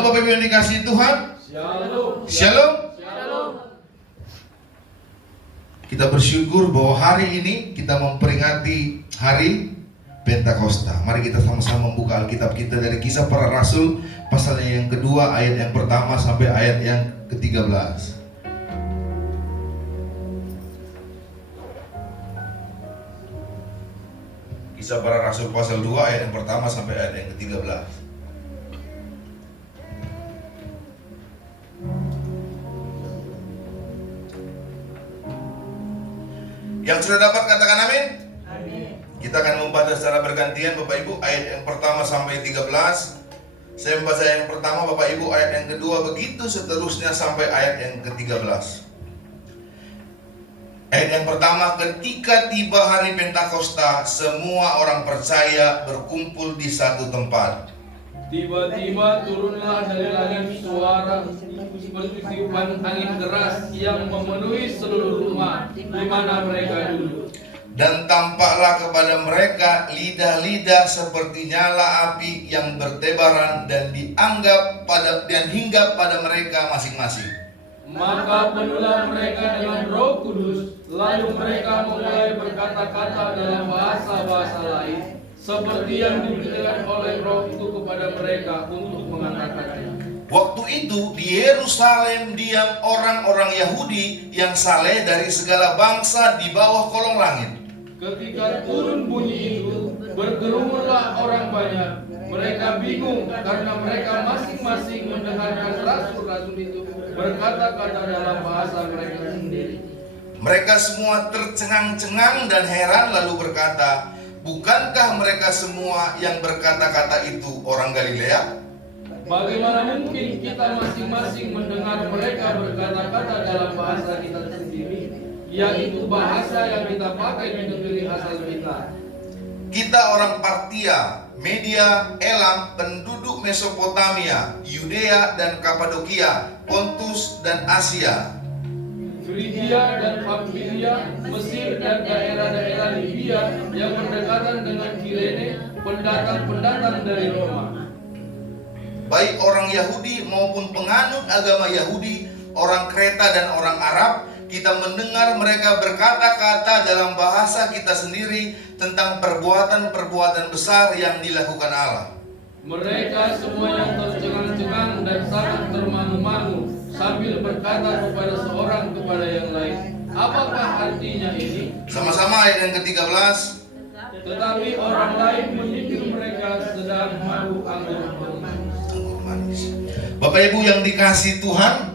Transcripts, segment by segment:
Bapak Ibu yang dikasihi Tuhan, Shalom. Shalom. Shalom. Kita bersyukur bahwa hari ini kita memperingati hari Pentakosta. Mari kita sama-sama membuka Alkitab kita dari Kisah Para Rasul pasalnya yang kedua, ayat yang pertama sampai ayat yang ke-13. Kisah Para Rasul pasal 2 ayat yang pertama sampai ayat yang ke-13. Yang sudah dapat katakan amin. Amin. Kita akan membaca secara bergantian Bapak Ibu ayat yang pertama sampai 13. Saya membaca yang pertama, Bapak Ibu ayat yang kedua, begitu seterusnya sampai ayat yang ke-13. Ayat yang pertama, ketika tiba hari Pentakosta, semua orang percaya berkumpul di satu tempat. Tiba-tiba turunlah dari langit suara seperti tiupan angin keras yang memenuhi seluruh rumah di mana mereka duduk. Dan tampaklah kepada mereka lidah-lidah seperti nyala api yang bertebaran dan hinggap pada mereka masing-masing. Maka penuhlah mereka dengan Roh Kudus, lalu mereka mulai berkata-kata dalam bahasa-bahasa lain, seperti yang diberikan oleh Roh itu kepada mereka untuk mengatakannya. Waktu itu di Yerusalem diam orang-orang Yahudi yang saleh dari segala bangsa di bawah kolong langit. Ketika turun bunyi itu, berkerumunlah orang banyak. Mereka bingung karena mereka masing-masing mendengarkan rasul-rasul itu berkata-kata dalam bahasa mereka sendiri. Mereka semua tercengang-cengang dan heran lalu berkata, bukankah mereka semua yang berkata-kata itu orang Galilea? Bagaimana mungkin kita masing-masing mendengar mereka berkata-kata dalam bahasa kita sendiri, yaitu bahasa yang kita pakai di negeri asal kita? Kita orang Partia, Media, Elam, penduduk Mesopotamia, Yudea dan Kapadokia, Pontus dan Asia, Frigia dan Pamfilia, Mesir dan daerah-daerah Libya yang berdekatan dengan Kirene, pendatang-pendatang dari Roma. baik orang Yahudi maupun penganut agama Yahudi, orang Kreta dan orang Arab, kita mendengar mereka berkata-kata dalam bahasa kita sendiri tentang perbuatan-perbuatan besar yang dilakukan Allah. Mereka semuanya tercengang-cengang dan sangat termangu-mangu sambil berkata kepada seorang kepada yang lain, apakah artinya ini? Sama-sama ayat yang ke-13. Tetapi orang lain menyindir mereka sedang mabuk anggur Manis. Bapak Ibu yang dikasihi Tuhan,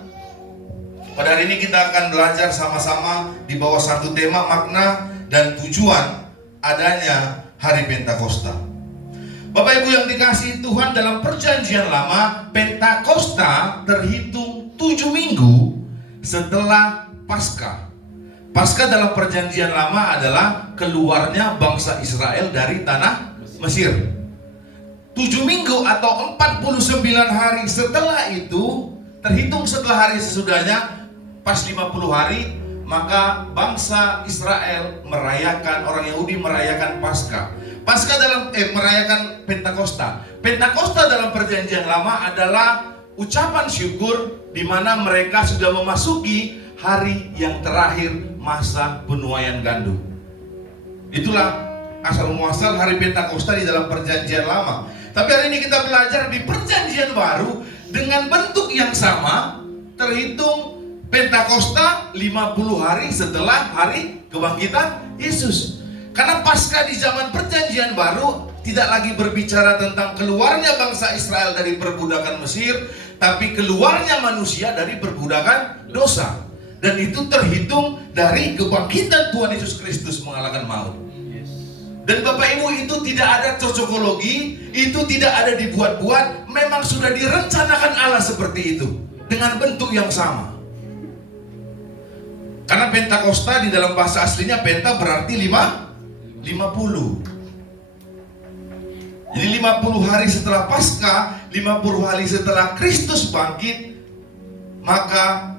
pada hari ini kita akan belajar sama-sama di bawah satu tema makna dan tujuan adanya hari Pentakosta. Bapak Ibu yang dikasihi Tuhan, dalam perjanjian lama Pentakosta terhitung 7 minggu setelah Paskah. Paskah dalam perjanjian lama adalah keluarnya bangsa Israel dari tanah Mesir. 7 minggu atau 49 hari setelah itu, terhitung setelah hari sesudahnya, pas 50 hari, maka bangsa Israel merayakan, orang Yahudi merayakan Paskah. Paskah merayakan Pentakosta. Pentakosta dalam perjanjian lama adalah ucapan syukur di mana mereka sudah memasuki hari yang terakhir masa penuaian gandum. Itulah asal muasal hari Pentakosta di dalam perjanjian lama. Tapi hari ini kita belajar di perjanjian baru dengan bentuk yang sama, terhitung Pentakosta 50 hari setelah hari kebangkitan Yesus. Karena Paskah di zaman perjanjian baru tidak lagi berbicara tentang keluarnya bangsa Israel dari perbudakan Mesir, tapi keluarnya manusia dari perbudakan dosa. Dan itu terhitung dari kebangkitan Tuhan Yesus Kristus mengalahkan maut. Dan Bapak Ibu, itu tidak ada cocokologi, itu tidak ada dibuat-buat, memang sudah direncanakan Allah seperti itu, dengan bentuk yang sama. Karena Pentakosta di dalam bahasa aslinya Penta berarti 50. Jadi 50 hari setelah Paskah, 50 hari setelah Kristus bangkit, maka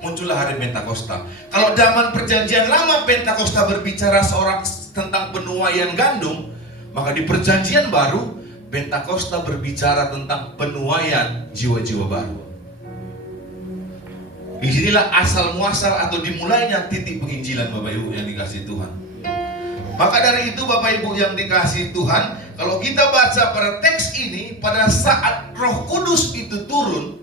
muncullah hari Pentakosta. Kalau zaman perjanjian lama Pentakosta berbicara tentang penuaian gandum, maka di perjanjian baru Pentakosta berbicara tentang penuaian jiwa-jiwa baru. Disinilah asal muasal atau dimulainya titik penginjilan Bapak Ibu yang dikasihi Tuhan. Maka dari itu Bapak Ibu yang dikasihi Tuhan, kalau kita baca pada teks ini, pada saat Roh Kudus itu turun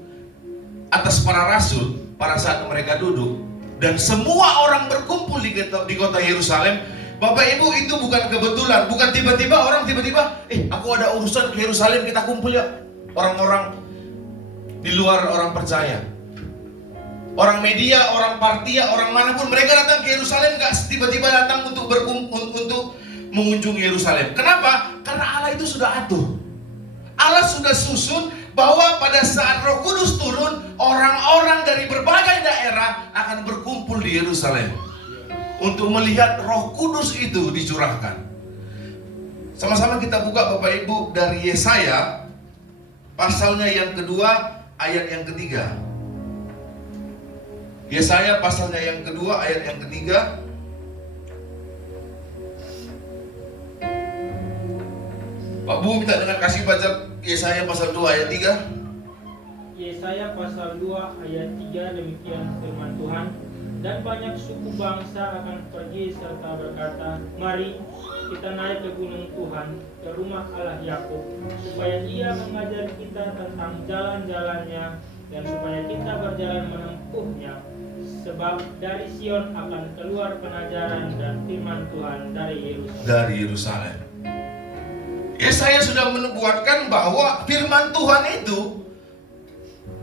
atas para rasul, pada saat mereka duduk dan semua orang berkumpul di kota Yerusalem, Bapak Ibu, itu bukan kebetulan, bukan tiba-tiba orang tiba-tiba, aku ada urusan ke Yerusalem, kita kumpul ya. Orang-orang di luar orang percaya, orang media, orang partia, orang manapun, mereka datang ke Yerusalem, gak tiba-tiba datang untuk untuk mengunjungi Yerusalem. Kenapa? Karena Allah itu sudah atur. Allah sudah susun bahwa pada saat Roh Kudus turun, orang-orang dari berbagai daerah akan berkumpul di Yerusalem untuk melihat Roh Kudus itu dicurahkan. Sama-sama kita buka Bapak Ibu dari Yesaya pasalnya yang kedua, ayat yang ketiga. Yesaya pasalnya yang kedua, ayat yang ketiga. Pak Bu minta dengan kasih baca Yesaya pasal 2 ayat 3. Yesaya pasal 2 ayat 3, demikian firman Tuhan. Dan banyak suku bangsa akan pergi serta berkata, mari kita naik ke gunung Tuhan, ke rumah Allah Yakub, supaya Ia mengajari kita tentang jalan-jalannya dan supaya kita berjalan menempuhnya. Sebab dari Sion akan keluar pengajaran dan firman Tuhan dari Yerusalem. Yesaya sudah menubuatkan bahwa firman Tuhan itu,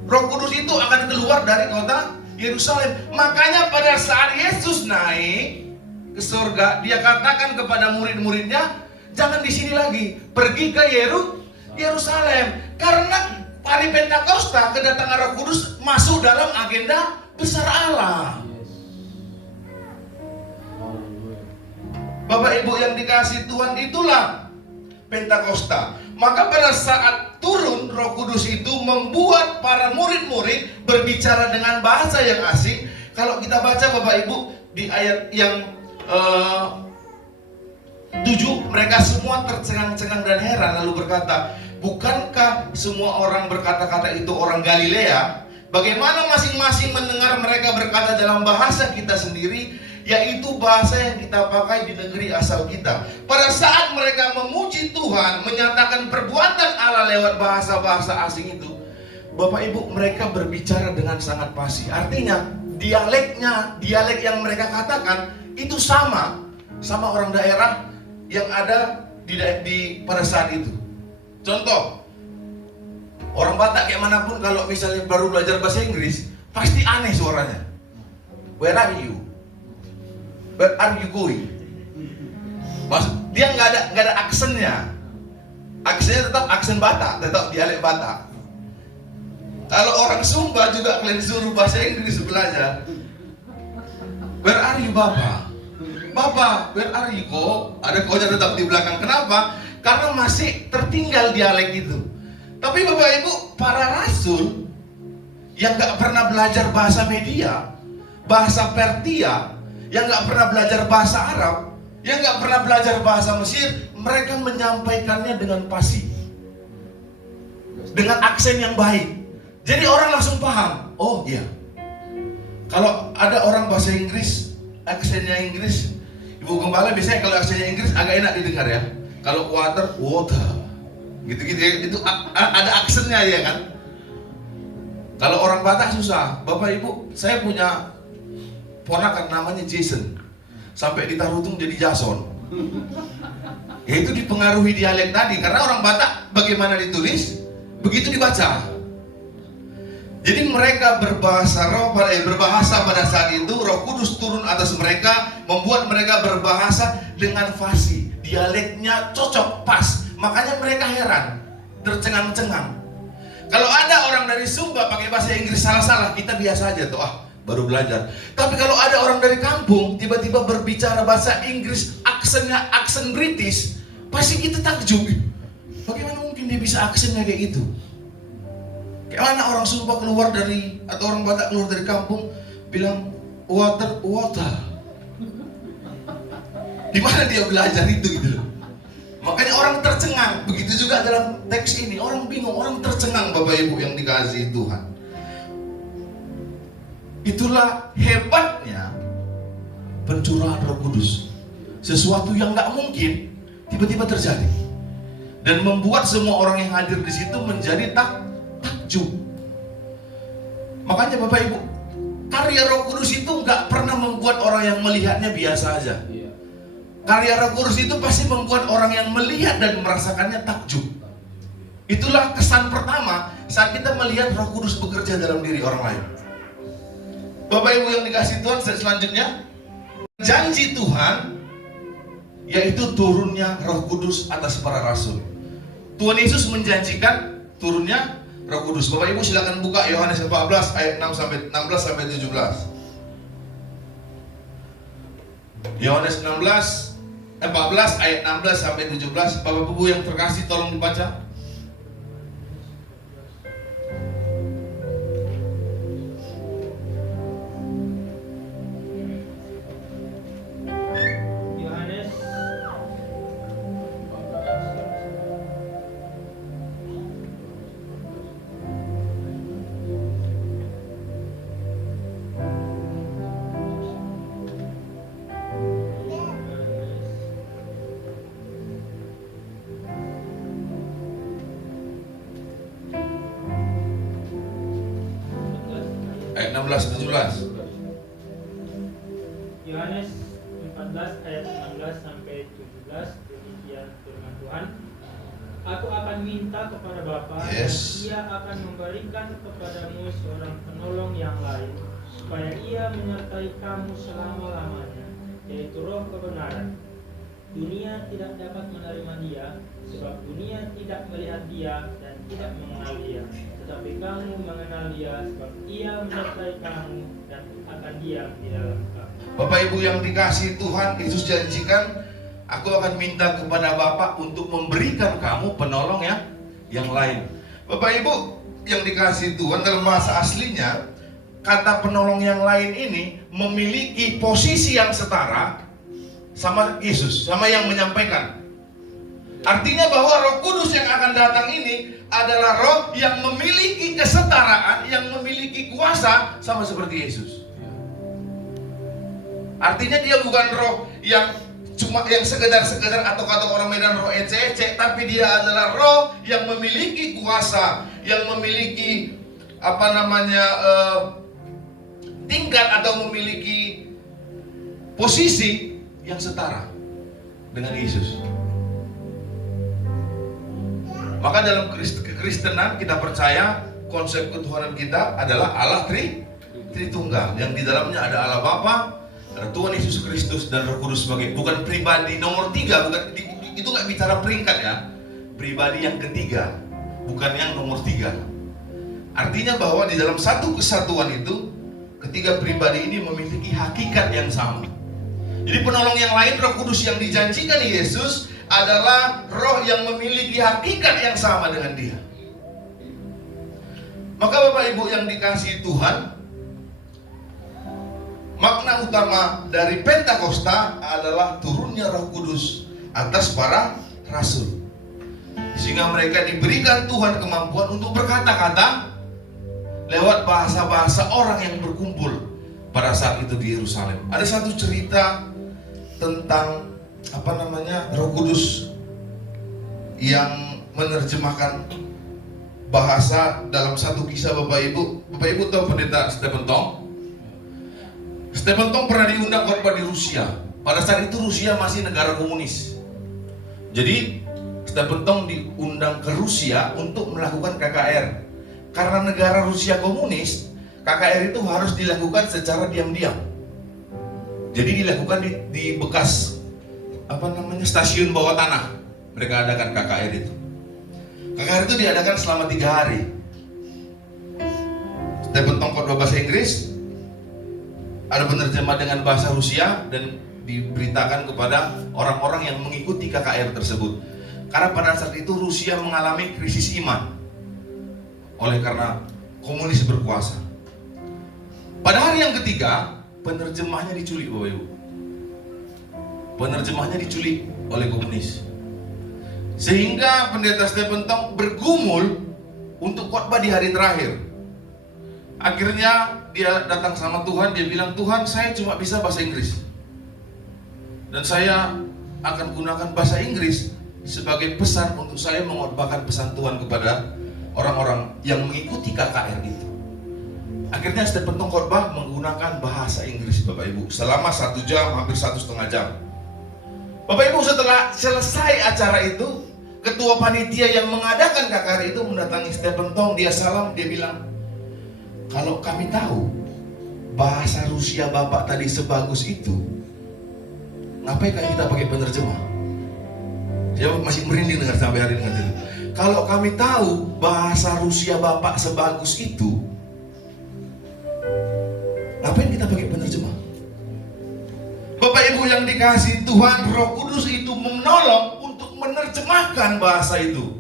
Roh Kudus itu akan keluar dari kota Yerusalem. Makanya pada saat Yesus naik ke surga, Dia katakan kepada murid-muridnya, jangan di sini lagi, pergi ke Yerusalem. Karena hari Pentakosta, kedatangan Roh Kudus masuk dalam agenda besar Allah. Bapak Ibu yang dikasihi Tuhan, itulah Pentakosta. Maka pada saat turun Roh Kudus itu membuat para murid-murid berbicara dengan bahasa yang asing. Kalau kita baca Bapak Ibu di ayat yang 7, mereka semua tercengang-cengang dan heran lalu berkata, bukankah semua orang berkata-kata itu orang Galilea? Bagaimana masing-masing mendengar mereka berkata dalam bahasa kita sendiri, yaitu bahasa yang kita pakai di negeri asal kita. Pada saat mereka memuji Tuhan, menyatakan perbuatan Allah lewat bahasa-bahasa asing itu, Bapak Ibu, mereka berbicara dengan sangat fasih. Artinya dialek yang mereka katakan itu sama orang daerah yang ada pada saat itu. Contoh, orang Batak kayak manapun kalau misalnya baru belajar bahasa Inggris, pasti aneh suaranya. Where are you? Where are you going? Dia nggak ada aksennya. Aksennya tetap aksen Batak, tetap dialek Batak. Kalau orang Sumba juga kalian suruh bahasa Inggris belajar. Where are you, Bapak? Bapak, where are you, kok? Ada konya tetap di belakang. Kenapa? Karena masih tertinggal dialek itu. Tapi Bapak Ibu, para rasul yang gak pernah belajar bahasa Media, bahasa Pertia, yang gak pernah belajar bahasa Arab, yang gak pernah belajar bahasa Mesir, mereka menyampaikannya dengan fasih, dengan aksen yang baik. Jadi orang langsung paham. Oh iya, kalau ada orang bahasa Inggris, aksennya Inggris, Ibu Gembala biasanya kalau aksennya Inggris agak enak didengar ya. Kalau water, gitu-gitu ya, itu ada aksennya ya kan. Kalau orang Batak susah. Bapak Ibu, saya punya ponakan namanya Jason, sampai di Tarutung jadi Jason. Ya itu dipengaruhi dialek tadi, karena orang Batak bagaimana ditulis, begitu dibaca. Jadi mereka berbahasa pada saat itu Roh Kudus turun atas mereka, membuat mereka berbahasa dengan fasih. Dialeknya cocok, pas. Makanya mereka heran, tercengang-cengang. Kalau ada orang dari Sumba pakai bahasa Inggris salah-salah, kita biasa aja tuh, baru belajar. Tapi kalau ada orang dari kampung tiba-tiba berbicara bahasa Inggris, aksennya aksen British, pasti kita takjub. Bagaimana mungkin dia bisa aksennya kayak gitu? Kayak mana orang Sumba keluar dari, atau orang Batak keluar dari kampung bilang water. Di mana dia belajar itu gitu loh. Makanya orang tercengang. Begitu juga dalam teks ini, orang bingung, orang tercengang Bapak Ibu yang dikasihi Tuhan. Itulah hebatnya pencurahan Roh Kudus. Sesuatu yang nggak mungkin tiba-tiba terjadi dan membuat semua orang yang hadir di situ menjadi takjub. Makanya Bapak Ibu, karya Roh Kudus itu nggak pernah membuat orang yang melihatnya biasa aja. Karya Roh Kudus itu pasti membuat orang yang melihat dan merasakannya takjub. Itulah kesan pertama saat kita melihat Roh Kudus bekerja dalam diri orang lain. Bapak Ibu yang dikasihi Tuhan, selanjutnya janji Tuhan yaitu turunnya Roh Kudus atas para rasul. Tuhan Yesus menjanjikan turunnya Roh Kudus. Bapak Ibu silakan buka Yohanes 14 ayat 16 sampai 17. Yohanes 14 ayat 16 sampai 17. Bapak Ibu yang terkasih tolong dibaca. Yohanes Ayat 16 17. Yohanes 14 ayat 16 sampai 17. Demikian firman Tuhan. Aku akan minta kepada Bapa, dan Ia akan memberikan kepadamu seorang penolong yang lain, supaya Ia menyertai kamu selama-lamanya, yaitu Roh kebenaran. Dunia tidak dapat menerima Dia, sebab dunia tidak melihat Dia dan tidak mengenal Dia. Tetapi kamu mengenal Dia, sebab Ia menyertai kamu dan akan diam di dalam kamu. Bapak Ibu yang dikasihi Tuhan, Yesus janjikan, aku akan minta kepada Bapa untuk memberikan kamu penolong yang lain. Bapak Ibu yang dikasihi Tuhan, dalam bahasa aslinya kata penolong yang lain ini memiliki posisi yang setara sama Yesus, sama yang menyampaikan. Artinya bahwa Roh Kudus yang akan datang ini adalah Roh yang memiliki kesetaraan, yang memiliki kuasa sama seperti Yesus. Artinya dia bukan Roh yang cuma yang sekedar atau kata orang Medan roh ece-ece, tapi dia adalah Roh yang memiliki kuasa, yang memiliki tingkat atau memiliki posisi yang setara dengan Yesus. Maka dalam kekristenan kita percaya konsep ketuhanan kita adalah Allah Tritunggal, yang di dalamnya ada Allah Bapa, ada Tuhan Yesus Kristus dan Roh Kudus sebagai bukan pribadi nomor 3, bukan itu nggak bicara peringkat ya, pribadi yang ketiga, bukan yang nomor 3. Artinya bahwa di dalam satu kesatuan itu ketiga pribadi ini memiliki hakikat yang sama. Jadi penolong yang lain, Roh Kudus yang dijanjikan Yesus adalah Roh yang memiliki hakikat yang sama dengan Dia. Maka Bapak Ibu yang dikasihi Tuhan, makna utama dari Pentakosta adalah turunnya Roh Kudus atas para rasul, sehingga mereka diberikan Tuhan kemampuan untuk berkata-kata lewat bahasa-bahasa orang yang berkumpul pada saat itu di Yerusalem. Ada satu cerita tentang Roh Kudus yang menerjemahkan bahasa dalam satu kisah. Bapak Ibu tahu pendeta Stephen Tong? Stephen Tong pernah diundang khotbah di Rusia. Pada saat itu Rusia masih negara komunis. Jadi Stephen Tong diundang ke Rusia untuk melakukan KKR. Karena negara Rusia komunis, KKR itu harus dilakukan secara diam-diam. Jadi dilakukan di bekas stasiun bawah tanah. Mereka adakan KKR itu. KKR itu diadakan selama 3 hari. Stephen Tong khotbah bahasa Inggris, ada penerjemah dengan bahasa Rusia, dan diberitakan kepada orang-orang yang mengikuti KKR tersebut. Karena pada saat itu Rusia mengalami krisis iman oleh karena komunis berkuasa. Pada hari yang ketiga, penerjemahnya diculik, Bapak Ibu. Penerjemahnya diculik oleh komunis. Sehingga pendeta Stephen Tong bergumul untuk khotbah di hari terakhir. Akhirnya dia datang sama Tuhan, dia bilang, Tuhan, saya cuma bisa bahasa Inggris. Dan saya akan gunakan bahasa Inggris sebagai pesan untuk saya mengkhotbahkan pesan Tuhan kepada orang-orang yang mengikuti KKR itu. Akhirnya Stephen Tong khotbah menggunakan bahasa Inggris, Bapak Ibu, selama 1 jam, hampir 1,5 jam. Bapak Ibu, setelah selesai acara itu, ketua panitia yang mengadakan KKR itu mendatangi Stephen Tong, dia salam, dia bilang, kalau kami tahu bahasa Rusia Bapak tadi sebagus itu, ngapain kan kita pakai penerjemah? Saya masih merinding dengar sampai hari ini. Kalau kami tahu bahasa Rusia Bapak sebagus itu, ngapain kita pakai penerjemah? Bapak Ibu yang dikasihi Tuhan, Roh Kudus itu menolong untuk menerjemahkan bahasa itu,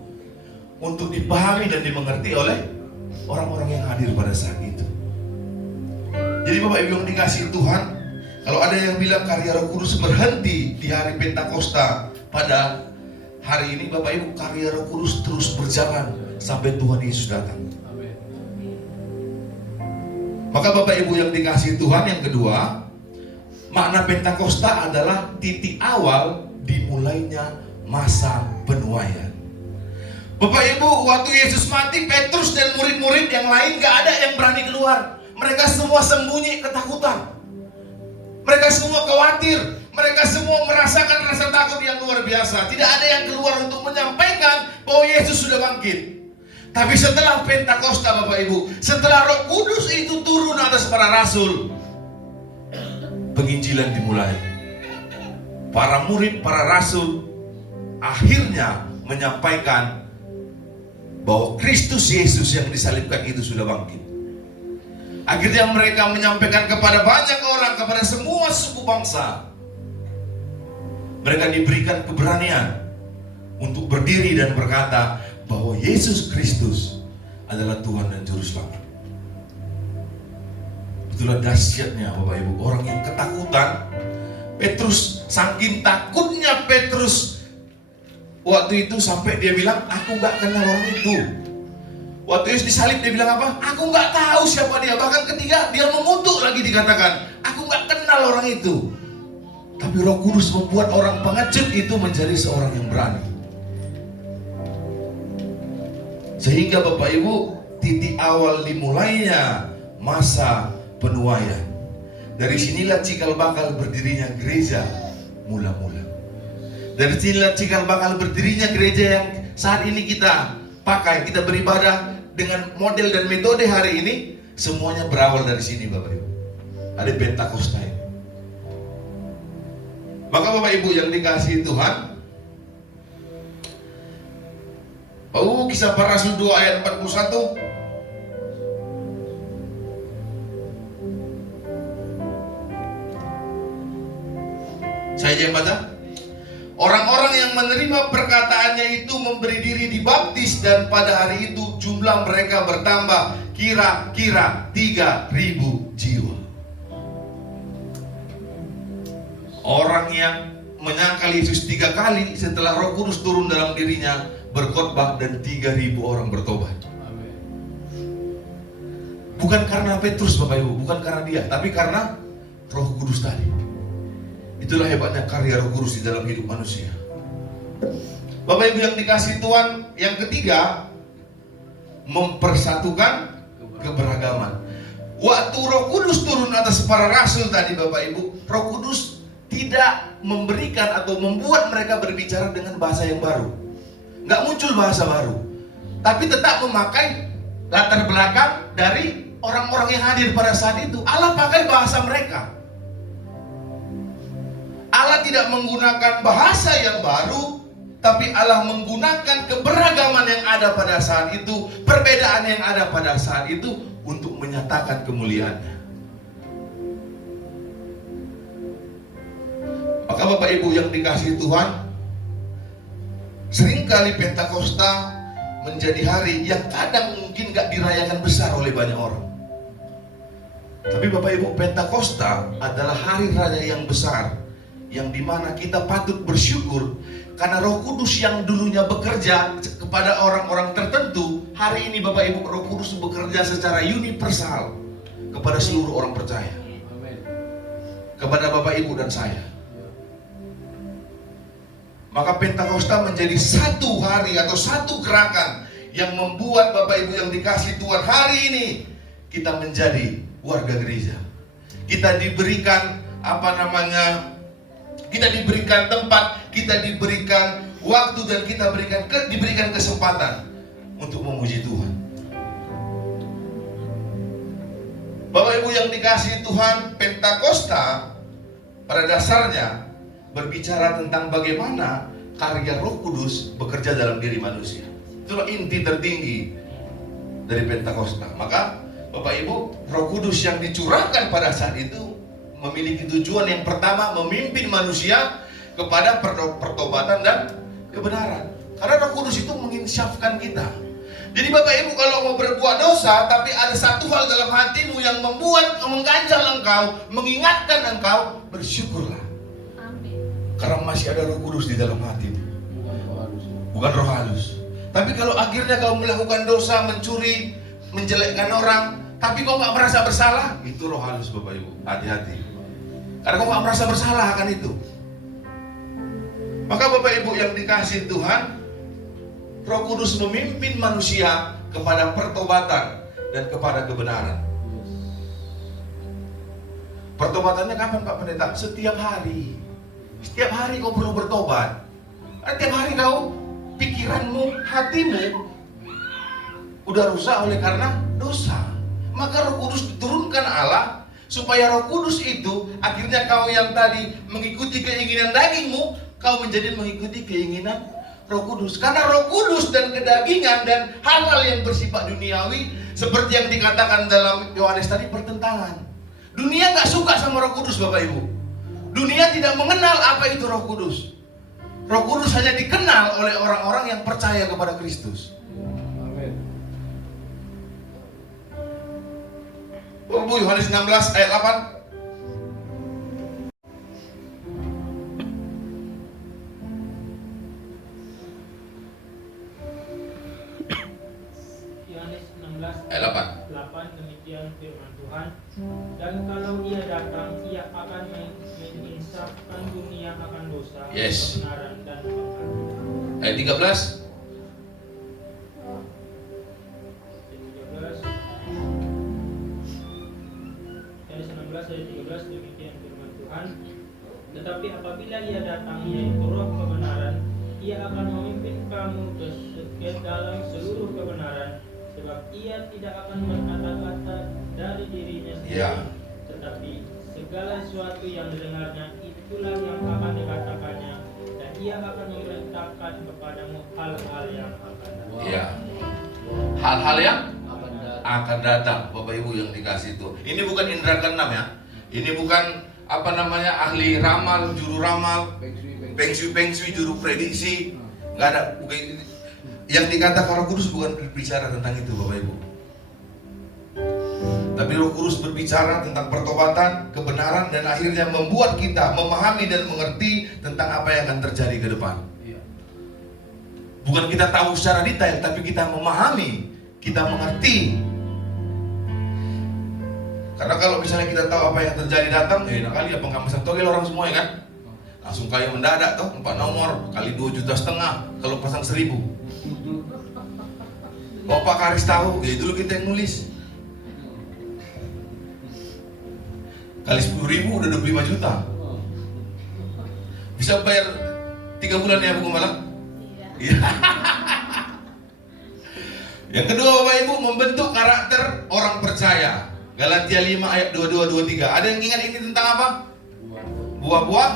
untuk dipahami dan dimengerti oleh orang-orang yang hadir pada saat itu. Jadi Bapak Ibu yang dikasihi Tuhan, kalau ada yang bilang karya Roh Kudus berhenti di hari Pentakosta pada hari ini, Bapak Ibu, karya Roh Kudus terus berjalan sampai Tuhan Yesus datang. Maka Bapak Ibu yang dikasihi Tuhan, yang kedua, makna Pentakosta adalah titik awal dimulainya masa penuaian. Bapak Ibu, waktu Yesus mati, Petrus dan murid-murid yang lain gak ada yang berani keluar. Mereka semua sembunyi ketakutan. Mereka semua khawatir. Mereka semua merasakan rasa takut yang luar biasa. Tidak ada yang keluar untuk menyampaikan bahwa Yesus sudah bangkit. Tapi setelah Pentakosta, Bapak Ibu, setelah Roh Kudus itu turun atas para rasul, penginjilan dimulai. Para murid, para rasul akhirnya menyampaikan bahwa Kristus Yesus yang disalibkan itu sudah bangkit. Akhirnya mereka menyampaikan kepada banyak orang, kepada semua suku bangsa. Mereka diberikan keberanian untuk berdiri dan berkata bahwa Yesus Kristus adalah Tuhan dan Juru Selamat. Itulah dahsyatnya Bapak Ibu, orang yang ketakutan. Petrus, saking takutnya Petrus waktu itu sampai dia bilang, aku gak kenal orang itu. Waktu Yesus disalib dia bilang apa? Aku gak tahu siapa dia. Bahkan ketiga dia mengutuk lagi dikatakan, aku gak kenal orang itu. Tapi Roh Kudus membuat orang pengecut itu menjadi seorang yang berani. Sehingga Bapak Ibu, titik awal dimulainya masa penuaian. Dari sinilah cikal bakal berdirinya gereja mula-mula. Dari sinilah cikal bakal berdirinya gereja yang saat ini kita pakai, kita beribadah dengan model dan metode hari ini. Semuanya berawal dari sini Bapak Ibu. Ada Pentakosta ini. Maka Bapak Ibu yang dikasihi Tuhan, Kisah Para Rasul 2 ayat 41. Saya yang baca. Orang-orang yang menerima perkataannya itu memberi diri dibaptis, dan pada hari itu jumlah mereka bertambah kira-kira 3.000 jiwa. Orang yang menyangkal Yesus 3 kali setelah Roh Kudus turun dalam dirinya berkhotbah dan 3.000 orang bertobat. Bukan karena Petrus Bapak Ibu, bukan karena dia, tapi karena Roh Kudus tadi. Itulah hebatnya karya Roh Kudus di dalam hidup manusia. Bapak Ibu yang dikasihi Tuhan, yang ketiga, mempersatukan keberagaman. Waktu Roh Kudus turun atas para rasul tadi Bapak Ibu, Roh Kudus tidak memberikan atau membuat mereka berbicara dengan bahasa yang baru. Nggak muncul bahasa baru, tapi tetap memakai latar belakang dari orang-orang yang hadir pada saat itu. Allah pakai bahasa mereka. Allah tidak menggunakan bahasa yang baru, tapi Allah menggunakan keberagaman yang ada pada saat itu, perbedaan yang ada pada saat itu untuk menyatakan kemuliaannya. Maka Bapak Ibu yang dikasihi Tuhan, seringkali Pentakosta menjadi hari yang kadang mungkin gak dirayakan besar oleh banyak orang. Tapi Bapak Ibu, Pentakosta adalah hari raya yang besar, yang dimana kita patut bersyukur Karena Roh Kudus yang dulunya bekerja kepada orang-orang tertentu, hari ini Bapak Ibu, Roh Kudus bekerja secara universal kepada seluruh orang percaya. Amin. Kepada Bapak Ibu dan saya. Maka Pentakosta menjadi satu hari atau satu gerakan yang membuat Bapak Ibu yang dikasih Tuhan hari ini kita menjadi warga gereja. Kita diberikan kita diberikan tempat, kita diberikan waktu, dan kita diberikan kesempatan untuk memuji Tuhan. Bapak Ibu yang dikasihi Tuhan, Pentakosta pada dasarnya berbicara tentang bagaimana karya Roh Kudus bekerja dalam diri manusia. Itulah inti tertinggi dari Pentakosta. Maka Bapak Ibu, Roh Kudus yang dicurahkan pada saat itu memiliki tujuan yang pertama, memimpin manusia kepada pertobatan dan kebenaran. Karena Roh Kudus itu menginsyafkan kita. Jadi Bapak Ibu, kalau mau berbuat dosa tapi ada satu hal dalam hatimu yang mengganjal engkau, mengingatkan engkau, bersyukurlah. Amin. Karena masih ada Roh Kudus di dalam hatimu. Bukan roh halus. Tapi kalau akhirnya kau melakukan dosa, mencuri, menjelekkan orang, tapi kau nggak merasa bersalah, itu roh halus Bapak Ibu. Hati-hati. Karena kau nggak merasa bersalah akan itu. Maka Bapak Ibu yang dikasihi Tuhan, Roh Kudus memimpin manusia kepada pertobatan dan kepada kebenaran. Pertobatannya kapan Pak Pendeta? Setiap hari. Setiap hari kau perlu bertobat. Setiap hari kau, pikiranmu, hatimu udah rusak oleh karena dosa. Maka Roh Kudus diturunkan Allah supaya Roh Kudus itu akhirnya kau yang tadi mengikuti keinginan dagingmu, kau menjadi mengikuti keinginan Roh Kudus. Karena Roh Kudus dan kedagingan dan hal-hal yang bersifat duniawi, seperti yang dikatakan dalam Yohanes tadi, pertentangan. Dunia gak suka sama Roh Kudus Bapak Ibu. Dunia tidak mengenal apa itu Roh Kudus. Roh Kudus hanya dikenal oleh orang-orang yang percaya kepada Kristus. Amin. Yohanes 16 ayat 8. Yohanes 16 Ayat 8, demikian firman Tuhan. Dan kalau Ia datang, Ia akan menginsafkan dunia akan dosa, Yes. kebenaran dan kebenaran. Ayat 13. Ayat 13, demikian firman Tuhan. Tetapi apabila Ia datang, yaitu Roh kebenaran, Ia akan memimpin kamu ke dalam seluruh kebenaran, sebab Ia tidak akan berkata-kata dari dirinya sendiri, Ya. tetapi segala sesuatu yang didengarnya itulah yang akan dikatakannya, dan Ia akan memberitakan kepadamu hal-hal yang akan datang. Ya. Hal-hal yang Akan datang. akan datang, Bapak Ibu yang dikasih itu. Ini bukan indera keenam ya. Ini bukan ahli ramal, juru ramal, pengsu, juru prediksi. Nggak ada. Bukan. Yang dikatakan Roh Kudus bukan berbicara tentang itu Bapak Ibu. Tapi Roh Kudus berbicara tentang pertobatan, kebenaran, dan akhirnya membuat kita memahami dan mengerti tentang apa yang akan terjadi ke depan. Iya. Bukan kita tahu secara detail, tapi kita memahami, kita mengerti. Karena kalau misalnya kita tahu apa yang terjadi datang, enak kali ya pengkamesan togel orang semua ya kan? Langsung kaya mendadak tuh, 4 nomor kali 2,5 juta kalau pasang 1.000. Kalau Pak Karis tahu, ya dulu kita yang nulis. Kali 10.000 udah 25 juta. Bisa bayar 3 bulan ya Bu Malang? Iya. Iya. Yang kedua Bapak Ibu, membentuk karakter orang percaya. Galatia 5 ayat 22-23. Ada yang ingat ini tentang apa? Buah-buah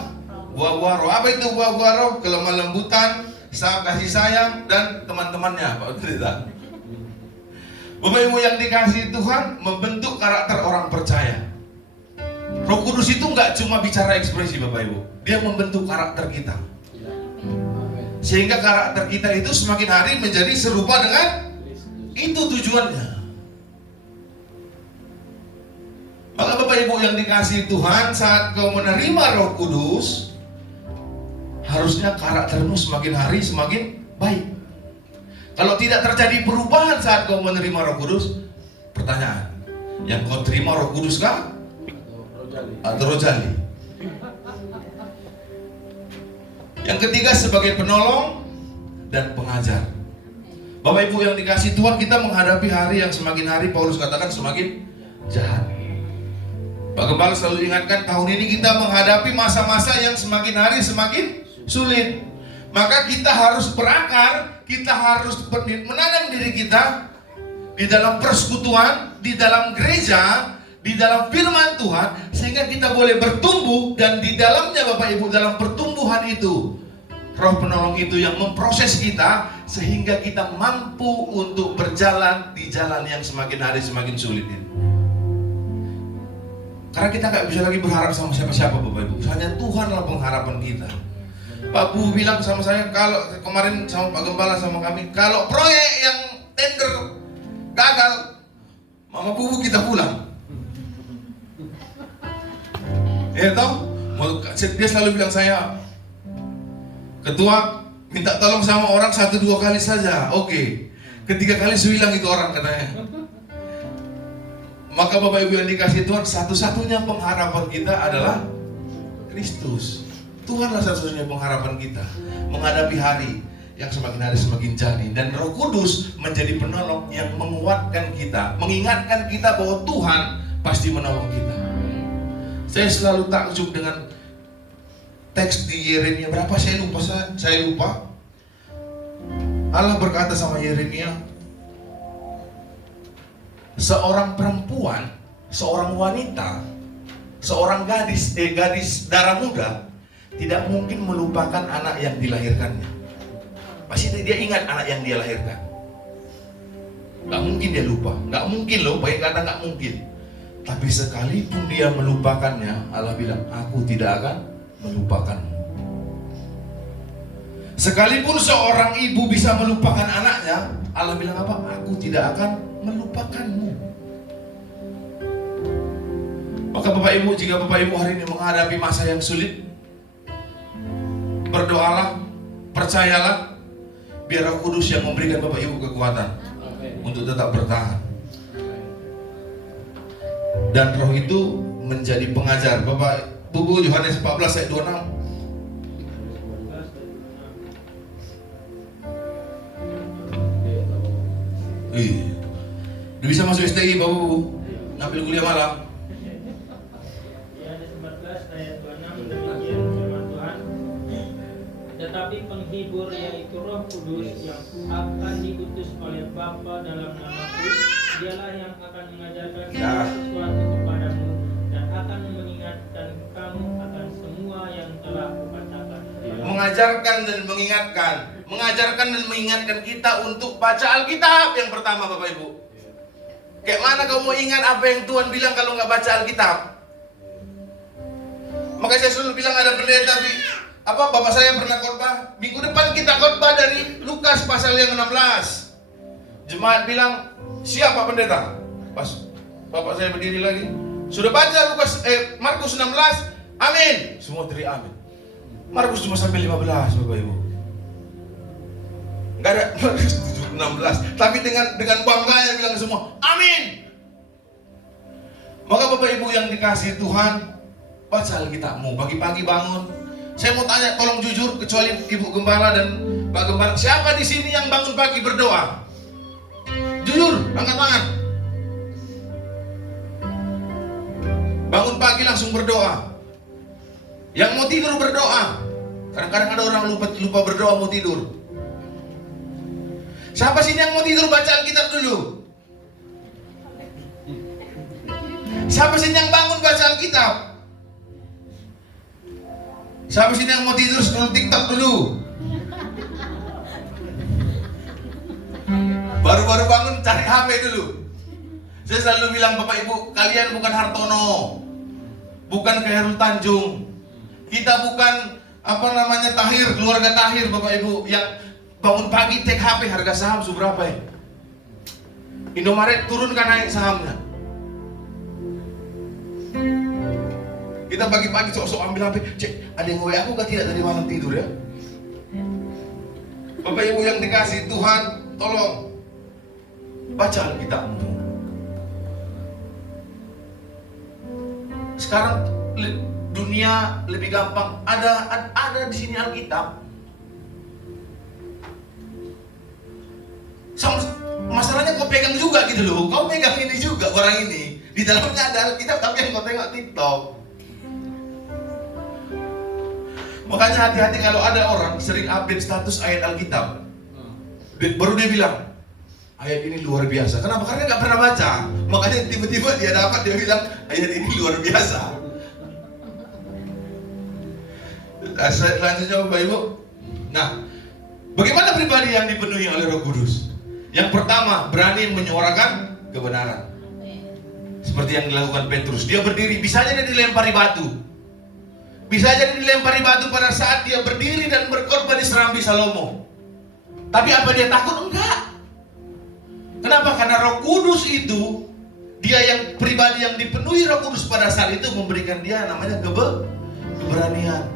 roh. Apa itu buah-buah roh? Kelemah lembutan, kasih sayang, dan teman-temannya Pak Pendeta. Bapak Ibu yang dikasihi Tuhan, membentuk karakter orang percaya. Roh Kudus itu nggak cuma bicara ekspresi Bapak Ibu, dia membentuk karakter kita. Sehingga karakter kita itu semakin hari menjadi serupa dengan itu tujuannya. Maka Bapak Ibu yang dikasihi Tuhan, saat kau menerima Roh Kudus, harusnya karaktermu semakin hari semakin baik. Kalau tidak terjadi perubahan saat kau menerima Roh Kudus, pertanyaan, yang kau terima Roh Kudus kah? Atau rojali? Yang ketiga sebagai penolong dan pengajar. Bapak Ibu yang dikasihi Tuhan, kita menghadapi hari yang semakin hari Paulus katakan semakin jahat. Pak Gembala selalu ingatkan, tahun ini kita menghadapi masa-masa yang semakin hari semakin sulit. Maka kita harus berakar, kita harus menanam diri kita di dalam persekutuan, di dalam gereja, di dalam firman Tuhan, sehingga kita boleh bertumbuh. Dan di dalamnya Bapak Ibu, dalam pertumbuhan itu, Roh penolong itu yang memproses kita sehingga kita mampu untuk berjalan di jalan yang semakin hari semakin sulit ini. Karena kita gak bisa lagi berharap sama siapa-siapa Bapak Ibu. Hanya Tuhanlah pengharapan kita. Pak Bu bilang sama saya, kalau kemarin sama Pak Gembala sama kami, kalau proyek yang tender gagal, Mama Bu kita pulang. Ya toh, dia selalu bilang saya, ketua minta tolong sama orang 1-2 kali saja, oke. Ketiga kali hilang itu orang katanya. Maka Bapak Ibu yang dikasihi Tuhan, satu-satunya pengharapan kita adalah Kristus. Tuhanlah satu-satunya pengharapan kita menghadapi hari yang semakin hari semakin jani. Dan Roh Kudus menjadi penolong yang menguatkan kita, mengingatkan kita bahwa Tuhan pasti menolong kita. Saya selalu takjub dengan teks di Yeremia berapa, saya lupa. Allah berkata sama Yeremia, seorang perempuan, seorang wanita, seorang gadis darah muda tidak mungkin melupakan anak yang dilahirkannya. Pasti dia ingat anak yang dia lahirkan. Gak mungkin dia lupa, gak mungkin loh, pakai kata gak mungkin. Tapi sekalipun dia melupakannya, Allah bilang, aku tidak akan melupakanmu. Sekalipun seorang ibu bisa melupakan anaknya, Allah bilang apa? Aku tidak akan melupakanmu. Maka Bapak Ibu, jika Bapak Ibu hari ini menghadapi masa yang sulit, berdoalah, percayalah, biar Roh Kudus yang memberikan Bapak Ibu kekuatan untuk tetap bertahan. Dan Roh itu menjadi pengajar. Bapak Ibu, Yohanes 14 ayat 26. Dia bisa masuk STI Bapak Ibu, ngambil kuliah malam. Yohanes 14 ayat 26, demikian firman Tuhan. Tetapi penghibur yaitu Roh Kudus yang akan diutus oleh Bapa dalam namaku, dialah yang akan mengajarkan segala sesuatu kepadamu dan akan mengingatkan kamu akan semua yang telah kukatakan. Mengajarkan dan mengingatkan, mengajarkan dan mengingatkan kita untuk baca Alkitab yang pertama Bapak Ibu. Kayak mana kamu mau ingat apa yang Tuhan bilang kalau nggak baca Alkitab? Maka saya selalu bilang ada pendeta Bapak saya pernah khotbah. Minggu depan kita khotbah dari Lukas pasal yang 16. Jemaat bilang, siapa pendeta? Pas Bapak saya berdiri lagi, sudah baca Markus 16? Amin. Semua teriak amin. Markus cuma sampai 15 Bapak Ibu. Enggak ada Markus 16. Tapi dengan bangganya bilang semua amin. Maka Bapak Ibu yang dikasihi Tuhan, baca Alkitabmu. Pagi-pagi bangun. Saya mau tanya, tolong jujur, kecuali Ibu Gembala dan Pak Gembala, siapa di sini yang bangun pagi berdoa? Jujur, angkat tangan. Bangun pagi langsung berdoa. Yang mau tidur berdoa. Kadang-kadang ada orang lupa berdoa mau tidur. Siapa sini yang mau tidur baca Alkitab dulu? Siapa sini yang bangun baca Alkitab? Siapa sini yang mau tidur scroll TikTok dulu? Baru-baru bangun cari HP dulu. Saya selalu bilang Bapak Ibu, kalian bukan Hartono, bukan Khairul Tanjung. Kita bukan Tahir, keluarga Tahir Bapak Ibu yang bangun pagi take HP, harga saham seberapa ya? Indomaret turun kan naik sahamnya. Kita pagi-pagi sok-sok ambil HP, cek ada yang WA aku kan tidak tadi malam tidur ya? Bapak Ibu yang dikasih Tuhan, tolong baca Alkitabmu. Sekarang dunia lebih gampang, ada di sini Alkitab. Masalahnya kau pegang juga gitu loh. Kau pegang ini juga, barang ini. Di dalamnya ada Alkitab, tapi yang kau tengok TikTok. Makanya hati-hati kalau ada orang sering update status ayat Alkitab. Baru dia bilang, ayat ini luar biasa. Kenapa? Karena nggak pernah baca. Makanya tiba-tiba dia dapat, dia bilang, ayat ini luar biasa. Selanjutnya Bapak Ibu. Nah, bagaimana pribadi yang dipenuhi oleh Roh Kudus? Yang pertama, berani menyuarakan kebenaran. Seperti yang dilakukan Petrus. Dia berdiri, bisa aja dia dilempari batu. Bisa aja dia dilempari batu pada saat dia berdiri dan berkhotbah di Serambi Salomo. Tapi apa dia takut? Enggak. Kenapa? Karena Roh Kudus itu, dia yang pribadi yang dipenuhi Roh Kudus pada saat itu memberikan dia namanya keberanian.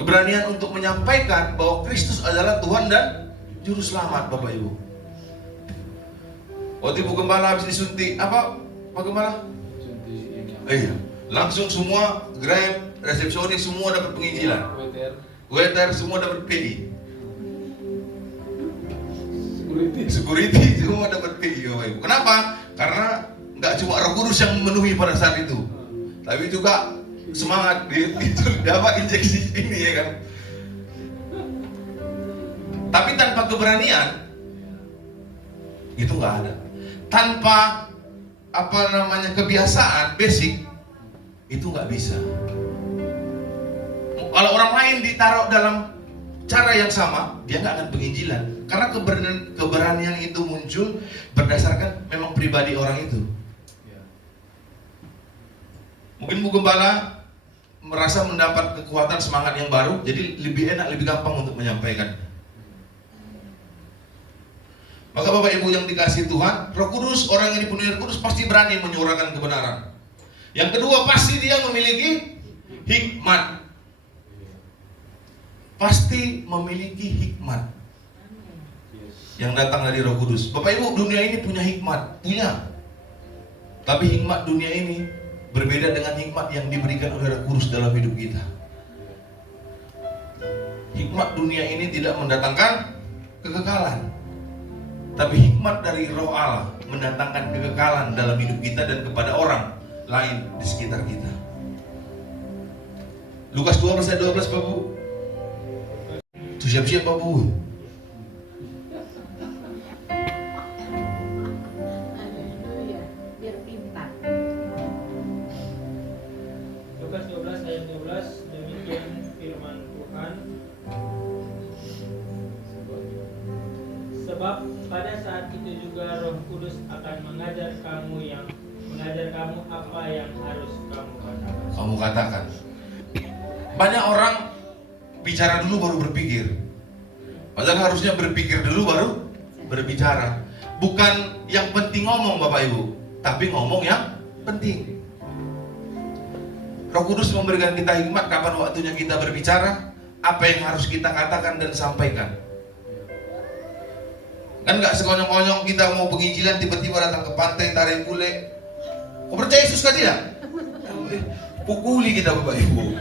Keberanian untuk menyampaikan bahwa Kristus adalah Tuhan dan Juru Selamat, Bapak Ibu. Waktu Ibu Gembala habis disuntik, apa Pak Gembala? Iya, langsung semua Grab, resepsionis semua dapat penginjilan. Waiter semua dapat PI. Security semua dapat PI, Bapak Ibu. Kenapa? Karena nggak cuma Roh Kudus yang memenuhi pada saat itu, tapi juga semangat itu dapat injeksi ini ya kan. Tapi tanpa keberanian itu nggak ada. Tanpa kebiasaan basic itu nggak bisa. Kalau orang lain ditaruh dalam cara yang sama, dia nggak akan penginjilan. Karena keberanian itu muncul berdasarkan memang pribadi orang itu. Mungkin Bu Gembala merasa mendapat kekuatan semangat yang baru, jadi lebih enak, lebih gampang untuk menyampaikan. Maka Bapak Ibu yang dikasihi Tuhan, Roh Kudus, orang yang dipenuhi Roh Kudus pasti berani menyuarakan kebenaran. Yang kedua, pasti dia memiliki hikmat. Pasti memiliki hikmat yang datang dari Roh Kudus. Bapak Ibu, dunia ini punya hikmat, punya. Tapi hikmat dunia ini berbeda dengan hikmat yang diberikan oleh Roh Kudus dalam hidup kita. Hikmat dunia ini tidak mendatangkan kekekalan, tapi hikmat dari Roh Allah mendatangkan kekekalan dalam hidup kita dan kepada orang lain di sekitar kita. Lukas 12 ayat 12 Pak Bu. Itu siap-siap Pak Bu. Biar pintar. Lukas 12 ayat 12, demikian firman Tuhan. Sebab pada saat itu juga Roh Kudus akan mengajar kamu apa yang harus kamu katakan. Banyak orang bicara dulu baru berpikir. Padahal harusnya berpikir dulu baru berbicara. Bukan yang penting ngomong Bapak Ibu, tapi ngomong yang penting. Roh Kudus memberikan kita hikmat kapan waktunya kita berbicara, apa yang harus kita katakan dan sampaikan. Kan nggak sekonyong-konyong kita mau penginjilan tiba-tiba datang ke pantai tarik bule. Kau percaya Yesus kan tidak? Pukuli kita Bapak Ibu.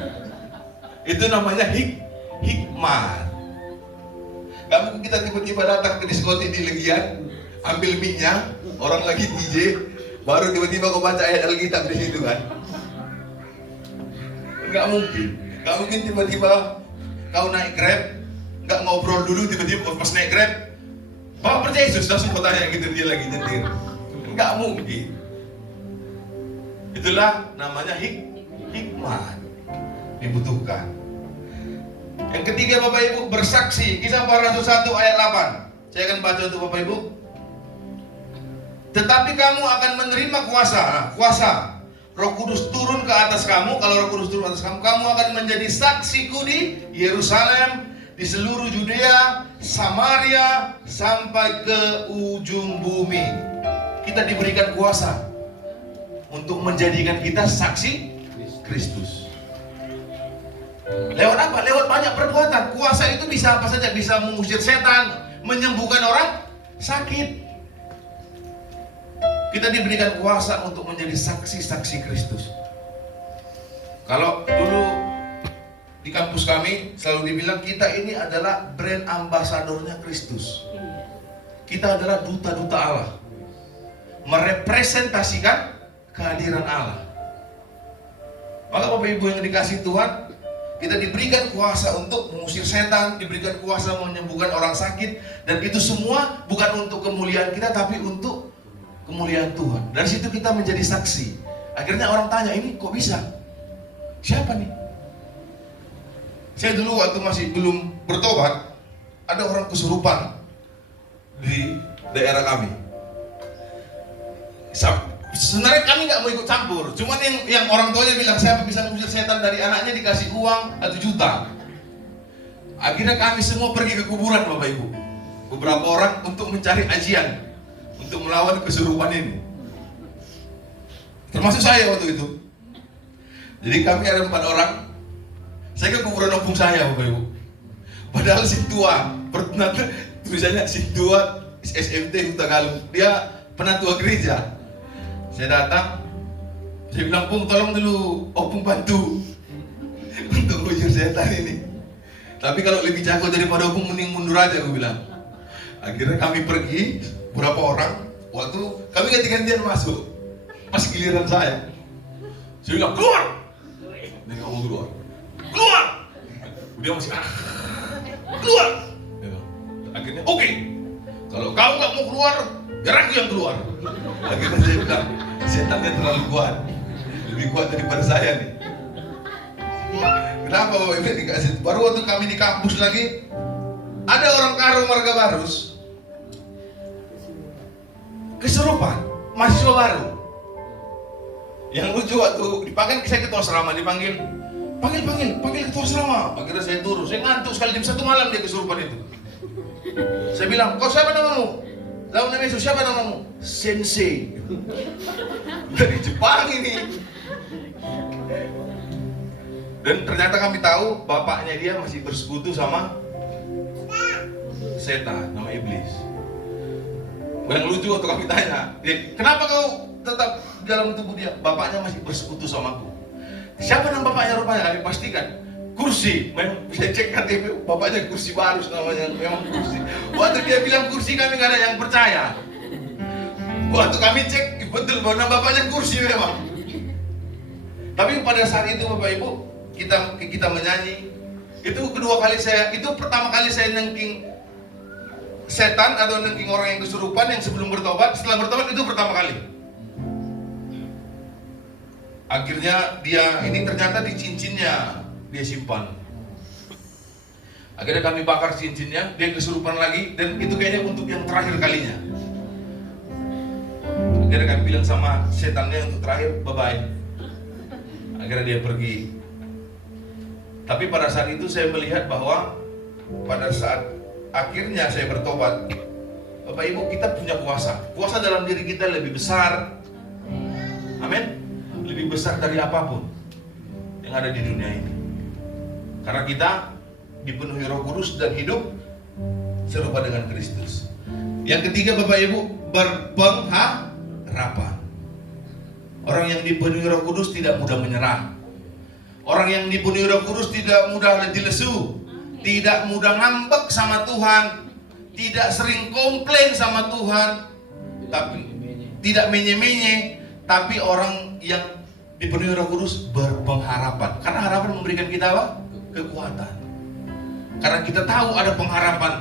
Itu namanya hikmat. Gak mungkin kita tiba-tiba datang ke diskotik di Legian, ambil minyak, orang lagi DJ, baru tiba-tiba kau baca ayat Alkitab di situ kan? Gak mungkin. Gak mungkin tiba-tiba kau naik Grab, gak ngobrol dulu tiba-tiba pas naik Grab, Bapak percaya Yesus, langsung kau tanya gitu dia lagi nyetir. Gak mungkin. Itulah namanya hikmat dibutuhkan. Yang ketiga Bapak Ibu, bersaksi. Kisah Para Rasul 1 ayat 8. Saya akan baca untuk Bapak Ibu. Tetapi kamu akan menerima kuasa. Roh Kudus turun ke atas kamu. Kalau Roh Kudus turun ke atas kamu, kamu akan menjadi saksiku di Yerusalem, di seluruh Yudea, Samaria, sampai ke ujung bumi. Kita diberikan kuasa untuk menjadikan kita saksi Kristus. Lewat apa? Lewat banyak perbuatan. Kuasa itu bisa apa saja, bisa mengusir setan, menyembuhkan orang sakit. Kita diberikan kuasa untuk menjadi saksi-saksi Kristus. Kalau dulu di kampus kami selalu dibilang kita ini adalah brand ambasadornya Kristus. Kita adalah duta-duta Allah, merepresentasikan kehadiran Allah. Maka Bapak Ibu yang dikasihi Tuhan, kita diberikan kuasa untuk mengusir setan, diberikan kuasa menyembuhkan orang sakit, dan itu semua bukan untuk kemuliaan kita, tapi untuk kemuliaan Tuhan. Dari situ kita menjadi saksi. Akhirnya orang tanya, ini kok bisa? Siapa nih? Saya dulu waktu masih belum bertobat, ada orang kesurupan di daerah kami. Sebenarnya kami nggak mau ikut campur, cuman yang orang tuanya bilang siapa bisa mengusir setan dari anaknya dikasih uang 1 juta. Akhirnya kami semua pergi ke kuburan Bapak Ibu, beberapa orang untuk mencari ajian untuk melawan kesurupan ini, termasuk saya waktu itu. Jadi kami ada 4 orang. Saya ke kuburan opung saya Bapak Ibu, padahal si tua, tulisannya si tua SMT Huta Galung, dia penatua gereja. Saya datang, saya bilang, Pung tolong dulu opung bantu untuk ngusir setan ini. Tapi kalau lebih jago daripada opung mending mundur aja, aku bilang. Akhirnya kami pergi, beberapa orang, waktu kami ganti-gantian masuk. Pas giliran saya bilang, keluar! Dia nggak mau keluar. Keluar! Dia masih keluar! Akhirnya, oke. Kalau kau nggak mau keluar, biar aku yang keluar. Akhirnya saya bilang, setannya terlalu kuat, lebih kuat daripada saya nih. Kenapa Bapak Ibu dikasih? Baru waktu kami di kampus lagi, ada orang Karo Marga Barus kesurupan, mahasiswa baru. Yang lucu waktu dipanggil, saya ketua asrama, dipanggil, panggil ketua asrama. Akhirnya saya turun, saya ngantuk sekali, jam 1 malam dia kesurupan itu. Saya bilang, kau siapa namamu? Lalu namanya siapa namamu? Sensei. Dari Jepang ini. Dan ternyata kami tahu bapaknya dia masih bersekutu sama setan, nama iblis. Yang lucu waktu kami tanya, kenapa kau tetap dalam tubuh dia? Bapaknya masih bersekutu sama aku. Siapa nama bapaknya? Rupanya kami pastikan kursi. Memang bisa cek KTP, bapaknya kursi Barus namanya, memang kursi. Waktu dia bilang kursi, kami nggak ada yang percaya. Waktu kami cek, betul bahwa nama bapaknya kursi memang. Tapi pada saat itu Bapak Ibu, kita menyanyi. Itu pertama kali saya nengking setan atau nengking orang yang kesurupan yang sebelum bertobat. Setelah bertobat itu pertama kali. Akhirnya dia ini ternyata di cincinnya dia simpan. Akhirnya kami bakar cincinnya, dia kesurupan lagi, dan itu kayaknya untuk yang terakhir kalinya. Akhirnya kami bilang sama setannya untuk terakhir, bye-bye. Akhirnya dia pergi. Tapi pada saat itu saya melihat bahwa pada saat akhirnya saya bertobat, Bapak Ibu, kita punya kuasa. Kuasa dalam diri kita lebih besar. Amin. Lebih besar dari apapun yang ada di dunia ini. Karena kita dipenuhi Roh Kudus dan hidup serupa dengan Kristus. Yang ketiga Bapak Ibu, berpengharapan. Orang yang dipenuhi Roh Kudus tidak mudah menyerah. Orang yang dipenuhi Roh Kudus tidak mudah letih lesu, tidak mudah ngambek sama Tuhan, tidak sering komplain sama Tuhan, tapi tidak menye-menye. Tapi orang yang dipenuhi Roh Kudus berpengharapan. Karena harapan memberikan kita apa? Kekuatan. Karena kita tahu ada pengharapan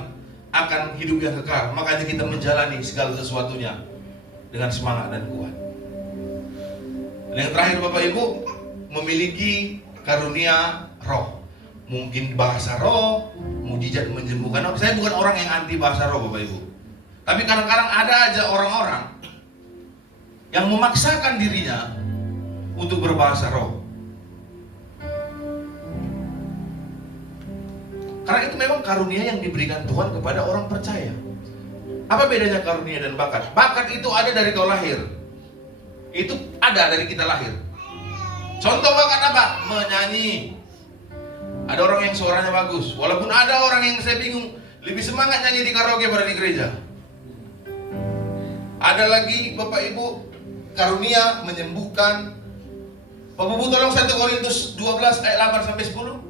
akan hidup yang kekal, makanya kita menjalani segala sesuatunya dengan semangat dan kuat. Dan yang terakhir Bapak Ibu, memiliki karunia roh. Mungkin bahasa roh, mujizat menyembuhkan roh. Saya bukan orang yang anti bahasa roh Bapak Ibu. Tapi kadang-kadang ada aja orang-orang yang memaksakan dirinya untuk berbahasa roh. Karena itu memang karunia yang diberikan Tuhan kepada orang percaya. Apa bedanya karunia dan bakat? Bakat itu ada dari kau lahir. Itu ada dari kita lahir. Contoh bakat apa? Menyanyi, Ada orang yang suaranya bagus, walaupun ada orang yang saya bingung lebih semangat nyanyi di karaoke pada di gereja. Ada lagi Bapak Ibu karunia menyembuhkan. Bapak Ibu tolong 1 Korintus 12 ayat 8 sampai 10.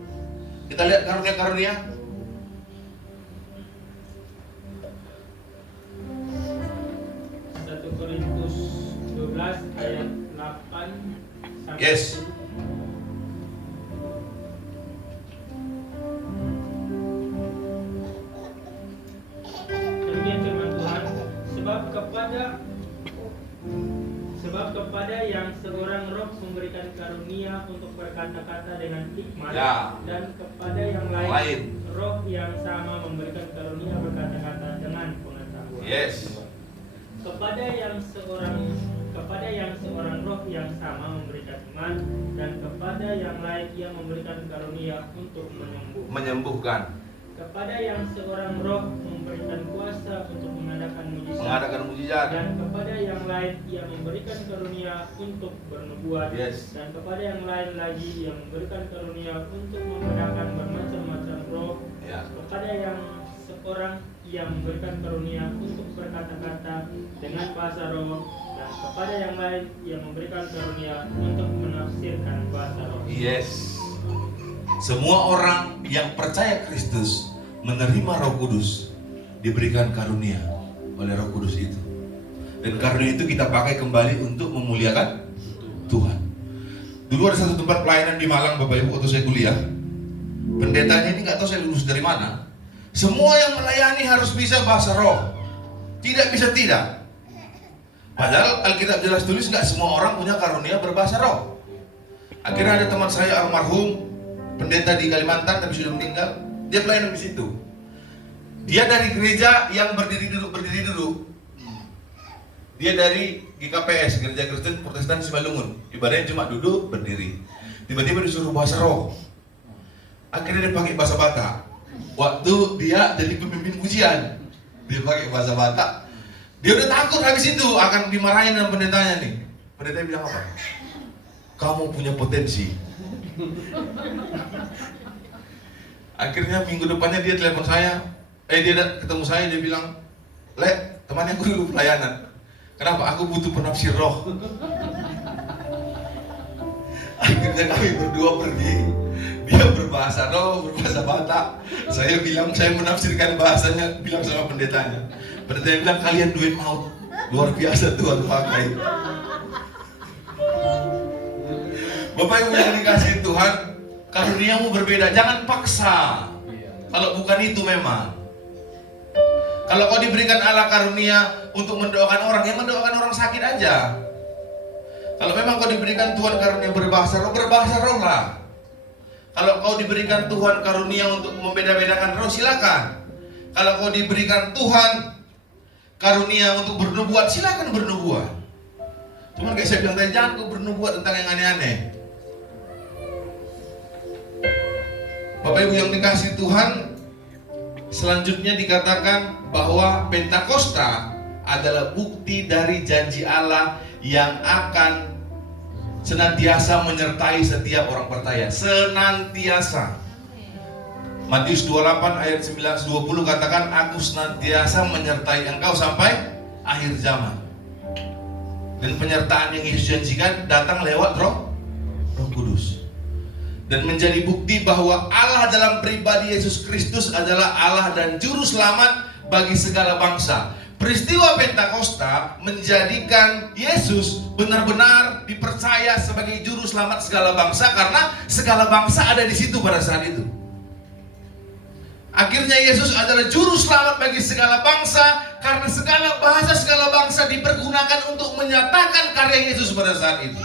Kita lihat karunia-karunia. 1 Korintus 12 ayat 8 sampai Yes. 10. Demikian firman Tuhan, sebab kepada yang seorang roh memberikan karunia untuk berkata-kata dengan hikmat, Ya. dan kepada yang lain roh yang sama memberikan karunia berkata-kata dengan pengetahuan. Yes. Kepada yang seorang roh yang sama memberikan iman, dan kepada yang lain ia memberikan karunia untuk Menyembuhkan. kepada yang seorang roh memberikan kuasa untuk mengadakan Mujizat. dan kepada yang lain ia memberikan karunia untuk bernubuat, Yes. dan kepada yang lain lagi ia memberikan karunia untuk membedakan bermacam-macam roh, Ya. kepada yang seorang ia memberikan karunia untuk berkata-kata dengan bahasa roh, dan kepada yang lain ia memberikan karunia untuk menafsirkan bahasa roh. Yes. Semua orang yang percaya Kristus menerima Roh Kudus diberikan karunia oleh Roh Kudus itu. Dan karunia itu kita pakai kembali untuk memuliakan Tuhan. Dulu ada satu tempat pelayanan di Malang Bapak Ibu waktu saya kuliah. Pendetanya ini nggak tahu saya lulus dari mana. Semua yang melayani harus bisa bahasa roh. Tidak bisa tidak. Padahal Alkitab jelas tulis nggak semua orang punya karunia berbahasa roh. Akhirnya ada teman saya almarhum pendeta di Kalimantan tapi sudah meninggal. Dia pelayanan di situ. Dia dari gereja yang berdiri duduk. Dia dari GKPS, Gereja Kristen Protestan Simalungun. Ibadahnya cuma duduk berdiri. Tiba-tiba disuruh bahasa roh. Akhirnya dia pakai bahasa Batak. Waktu dia jadi pemimpin pujian, dia pakai bahasa Batak. Dia udah takut habis itu akan dimarahin dengan pendetanya nih. Pendetanya bilang apa? Kamu punya potensi. Akhirnya minggu depannya dia telepon saya. Dia ketemu saya, dia bilang, "Lek, temannya aku dulu pelayanan. Kenapa? Aku butuh penafsir roh." Akhirnya kami berdua pergi. Dia berbahasa roh, berbahasa Batak. Saya bilang, saya menafsirkan bahasanya, bilang sama pendetanya. Pendetanya bilang, "Kalian duit maut. Luar biasa Tuhan pakai." Bapak Ibu yang dikasihi Tuhan, karuniamu berbeda, jangan paksa. Kalau bukan itu memang. Kalau kau diberikan Allah karunia untuk mendoakan orang, ya mendoakan orang sakit aja. Kalau memang kau diberikan Tuhan karunia berbahasa roh lah. Kalau kau diberikan Tuhan karunia untuk membeda-bedakan roh, silakan. Kalau kau diberikan Tuhan karunia untuk bernubuat, silakan bernubuat. Cuman kayak saya bilang tadi, jangan kau bernubuat tentang yang aneh-aneh. Bapak Ibu yang dikasihi Tuhan, selanjutnya dikatakan bahwa Pentakosta adalah bukti dari janji Allah yang akan senantiasa menyertai setiap orang percaya. Senantiasa. Matius 28 ayat 19-20 katakan, "Aku senantiasa menyertai engkau sampai akhir zaman." Dan penyertaan yang Yesus janjikan datang lewat Roh Kudus. Dan menjadi bukti bahwa Allah dalam pribadi Yesus Kristus adalah Allah dan juru selamat bagi segala bangsa. Peristiwa Pentakosta menjadikan Yesus benar-benar dipercaya sebagai juru selamat segala bangsa, karena segala bangsa ada di situ pada saat itu. Akhirnya Yesus adalah juru selamat bagi segala bangsa, karena segala bahasa segala bangsa dipergunakan untuk menyatakan karya Yesus pada saat itu.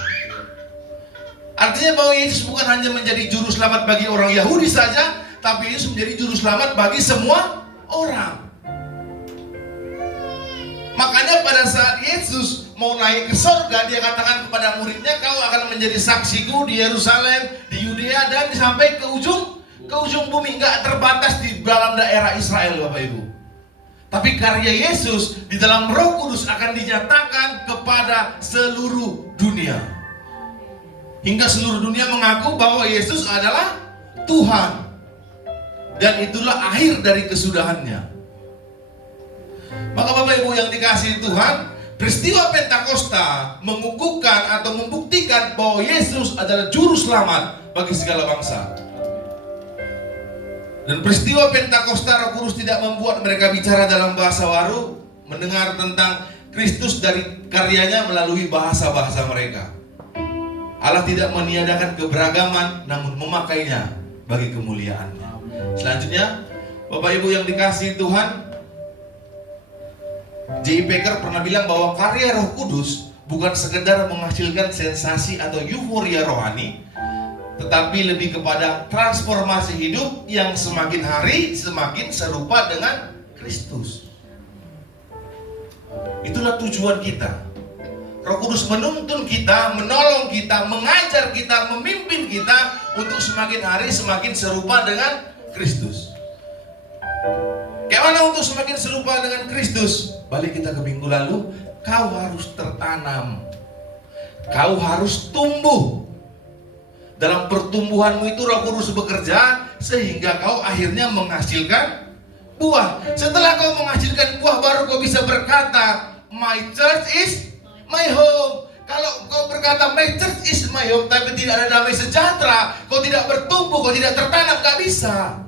Artinya bahwa Yesus bukan hanya menjadi juru selamat bagi orang Yahudi saja, tapi Yesus menjadi juru selamat bagi semua orang. Makanya pada saat Yesus mau naik ke surga, dia katakan kepada muridnya, "Kau akan menjadi saksiku di Yerusalem, di Yudea, dan sampai ke ujung bumi." Nggak terbatas di dalam daerah Israel, Bapak Ibu. Tapi karya Yesus di dalam Roh Kudus akan dinyatakan kepada seluruh dunia. Hingga seluruh dunia mengaku bahwa Yesus adalah Tuhan. dan itulah akhir dari kesudahannya. Maka Bapak Ibu yang dikasihi Tuhan, peristiwa Pentakosta mengukuhkan atau membuktikan bahwa Yesus adalah juru selamat bagi segala bangsa. Dan peristiwa Pentakosta, Roh Kudus tidak membuat mereka bicara dalam bahasa baru, mendengar tentang Kristus dari karyanya melalui bahasa-bahasa mereka. Allah tidak meniadakan keberagaman, namun memakainya bagi kemuliaannya. Selanjutnya, Bapak Ibu yang dikasihi Tuhan, J.I. Packer pernah bilang bahwa karya Roh Kudus bukan sekedar menghasilkan sensasi atau euforia rohani, tetapi lebih kepada transformasi hidup yang semakin hari semakin serupa dengan Kristus. Itulah tujuan kita. Roh Kudus menuntun kita, menolong kita, mengajar kita, memimpin kita untuk semakin hari semakin serupa dengan Kristus. Kayak mana untuk semakin serupa dengan Kristus? Balik kita ke minggu lalu, kau harus tertanam. Kau harus tumbuh. Dalam pertumbuhanmu itu Roh Kudus bekerja sehingga kau akhirnya menghasilkan buah. Setelah kau menghasilkan buah, baru kau bisa berkata, my church is my home. Kalau kau berkata my church is my home tapi tidak ada damai sejahtera, kau tidak bertumbuh, kau tidak tertanam, gak bisa.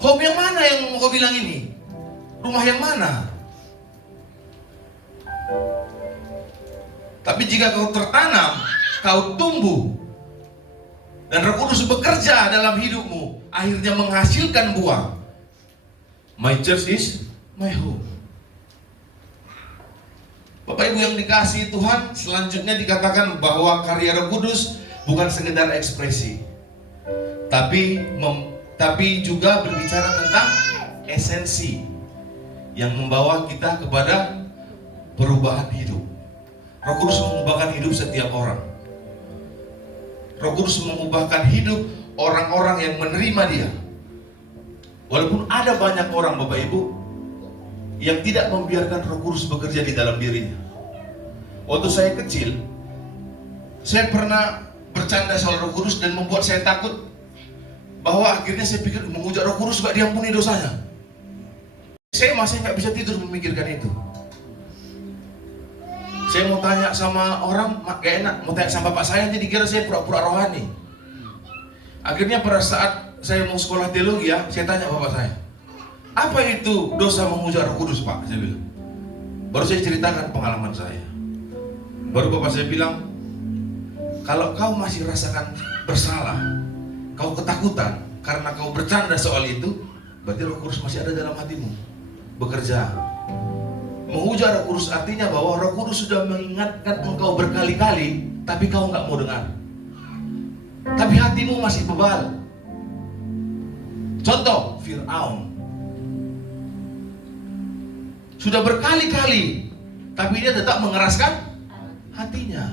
Home yang mana yang mau kau bilang ini? Rumah yang mana? Tapi jika kau tertanam, kau tumbuh, dan Roh Kudus bekerja dalam hidupmu, akhirnya menghasilkan buah. My church is my home. Bapak Ibu yang dikasihi Tuhan, selanjutnya dikatakan bahwa karya Roh Kudus bukan sekedar ekspresi, tapi juga berbicara tentang esensi yang membawa kita kepada perubahan hidup. Roh Kudus mengubahkan hidup setiap orang. Roh Kudus mengubahkan hidup orang-orang yang menerima Dia. Walaupun ada banyak orang, Bapak Ibu, yang tidak membiarkan Roh Kudus bekerja di dalam dirinya. Waktu saya kecil, saya pernah bercanda soal Roh Kudus dan membuat saya takut, bahwa akhirnya saya pikir mengujar Roh Kudus gak diampuni dosanya. Saya masih gak bisa tidur memikirkan itu. Saya mau tanya sama orang, gak enak. Mau tanya sama bapak saya, nanti dikira saya pura-pura rohani. Akhirnya pada saat saya mau sekolah teologi, saya tanya bapak saya, apa itu dosa mengujar Roh Kudus, Pak? Saya bilang. Baru saya ceritakan pengalaman saya. Baru bapak saya bilang, kalau kau masih rasakan bersalah, kau ketakutan karena kau bercanda soal itu, berarti Roh Kudus masih ada dalam hatimu, bekerja. Mengujar Roh Kudus artinya bahwa Roh Kudus sudah mengingatkan engkau berkali-kali, tapi kau nggak mau dengar. Tapi hatimu masih bebal. Contoh, Fir'aun sudah berkali-kali, tapi dia tetap mengeraskan hatinya.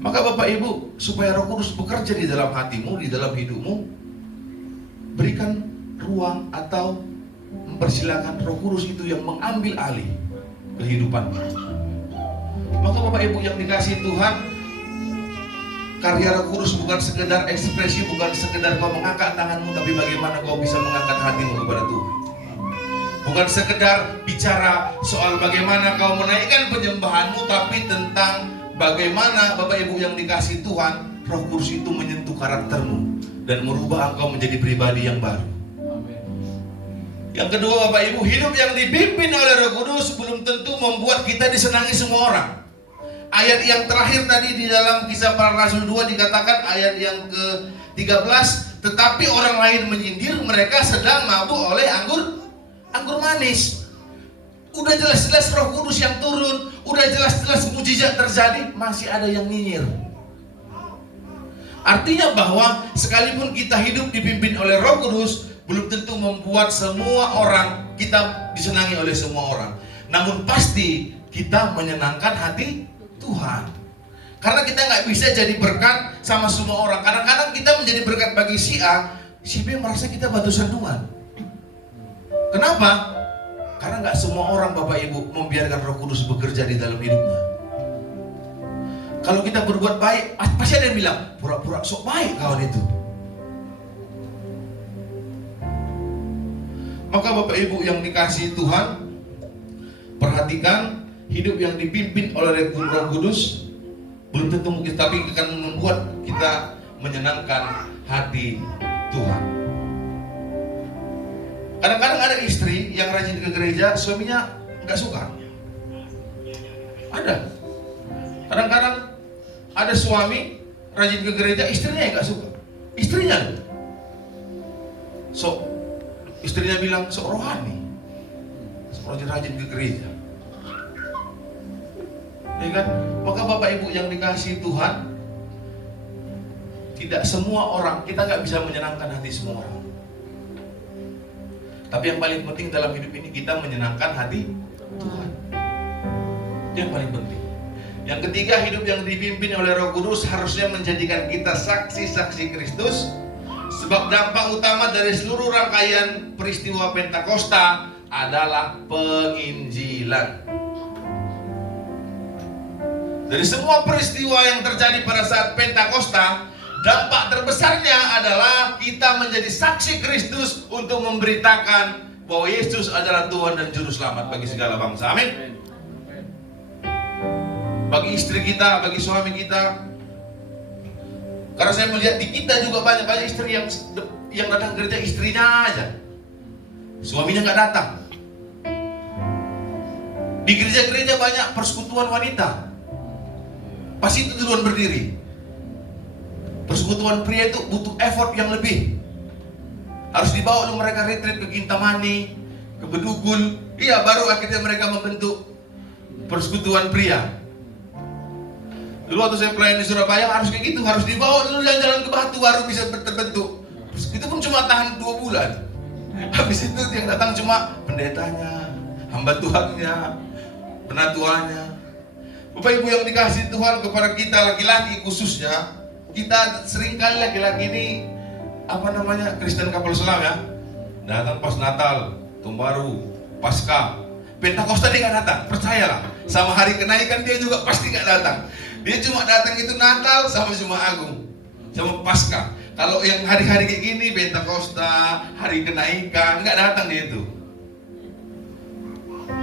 Maka Bapak Ibu, supaya Roh Kudus bekerja di dalam hatimu, di dalam hidupmu, berikan ruang atau mempersilakan Roh Kudus itu yang mengambil alih kehidupanmu. Maka Bapak Ibu yang dikasihi Tuhan, karya Roh Kudus bukan sekedar ekspresi, bukan sekedar kau mengangkat tanganmu, tapi bagaimana kau bisa mengangkat hatimu kepada Tuhan. Bukan sekedar bicara soal bagaimana kau menaikkan penyembahanmu, tapi tentang bagaimana Bapak Ibu yang dikasihi Tuhan, Roh Kudus itu menyentuh karaktermu dan merubah engkau menjadi pribadi yang baru. Yang kedua Bapak Ibu, hidup yang dipimpin oleh Roh Kudus belum tentu membuat kita disenangi semua orang. Ayat yang terakhir tadi di dalam Kisah Para Rasul 2 dikatakan, ayat yang ke-13, tetapi orang lain menyindir mereka sedang mabuk oleh anggur manis. Udah jelas-jelas Roh Kudus yang turun, udah jelas-jelas mujizat terjadi, masih ada yang nyinyir. Artinya bahwa sekalipun kita hidup dipimpin oleh Roh Kudus, belum tentu membuat semua orang kita disenangi oleh semua orang. Namun pasti kita menyenangkan hati Tuhan. Karena kita nggak bisa jadi berkat sama semua orang. Kadang-kadang kita menjadi berkat bagi si A, si B merasa kita batu sandungan. Kenapa? Karena nggak semua orang Bapak Ibu membiarkan Roh Kudus bekerja di dalam hidupnya. Kalau kita berbuat baik, pasti ada yang bilang, pura-pura sok baik kawan itu. Maka Bapak Ibu yang dikasihi Tuhan, perhatikan hidup yang dipimpin oleh Roh Kudus belum tentu mungkin, tapi akan membuat kita menyenangkan hati Tuhan. Kadang-kadang ada istri yang rajin ke gereja, suaminya nggak suka. Ada. Kadang-kadang ada suami rajin ke gereja, istrinya yang nggak suka. Istrinya, istrinya bilang sok rohani, sok rajin ke gereja. Ya kan? Maka Bapak Ibu yang dikasihi Tuhan, tidak semua orang, kita nggak bisa menyenangkan hati semua orang. Tapi yang paling penting dalam hidup ini kita menyenangkan hati Tuhan. Itu yang paling penting. Yang ketiga, hidup yang dipimpin oleh Roh Kudus harusnya menjadikan kita saksi-saksi Kristus. Sebab dampak utama dari seluruh rangkaian peristiwa Pentakosta adalah penginjilan. Dari semua peristiwa yang terjadi pada saat Pentakosta, dampak terbesarnya adalah kita menjadi saksi Kristus untuk memberitakan bahwa Yesus adalah Tuhan dan Juru Selamat bagi segala bangsa. Amin. Bagi istri kita, bagi suami kita. Karena saya melihat di kita juga banyak istri yang datang gereja istrinya aja, suaminya nggak datang. Di gereja-gereja banyak persekutuan wanita, pasti itu duluan berdiri. Persekutuan pria itu butuh effort yang lebih. Harus dibawa oleh mereka retreat ke Kintamani, ke Bedugul. Iya, baru akhirnya mereka membentuk persekutuan pria. Dulu waktu saya pelayan di Surabaya harus kayak gitu, harus dibawa dulu jalan-jalan ke Batu baru bisa terbentuk. Itu pun cuma tahan 2 bulan. Habis itu yang datang cuma pendetanya, hamba Tuhannya, penatuannya. Bapak Ibu yang dikasihi Tuhan, kepada kita laki-laki khususnya, kita seringkali laki-laki ini Kristen kapal selam ya, datang pas Natal, Tahun Baru, Paskah, Pentakosta dia nggak datang, percayalah. Sama hari kenaikan dia juga pasti nggak datang. Dia cuma datang itu Natal sama Jumat Agung, sama Paskah. Kalau yang hari-hari kayak gini, Pentakosta, hari kenaikan, nggak datang dia itu.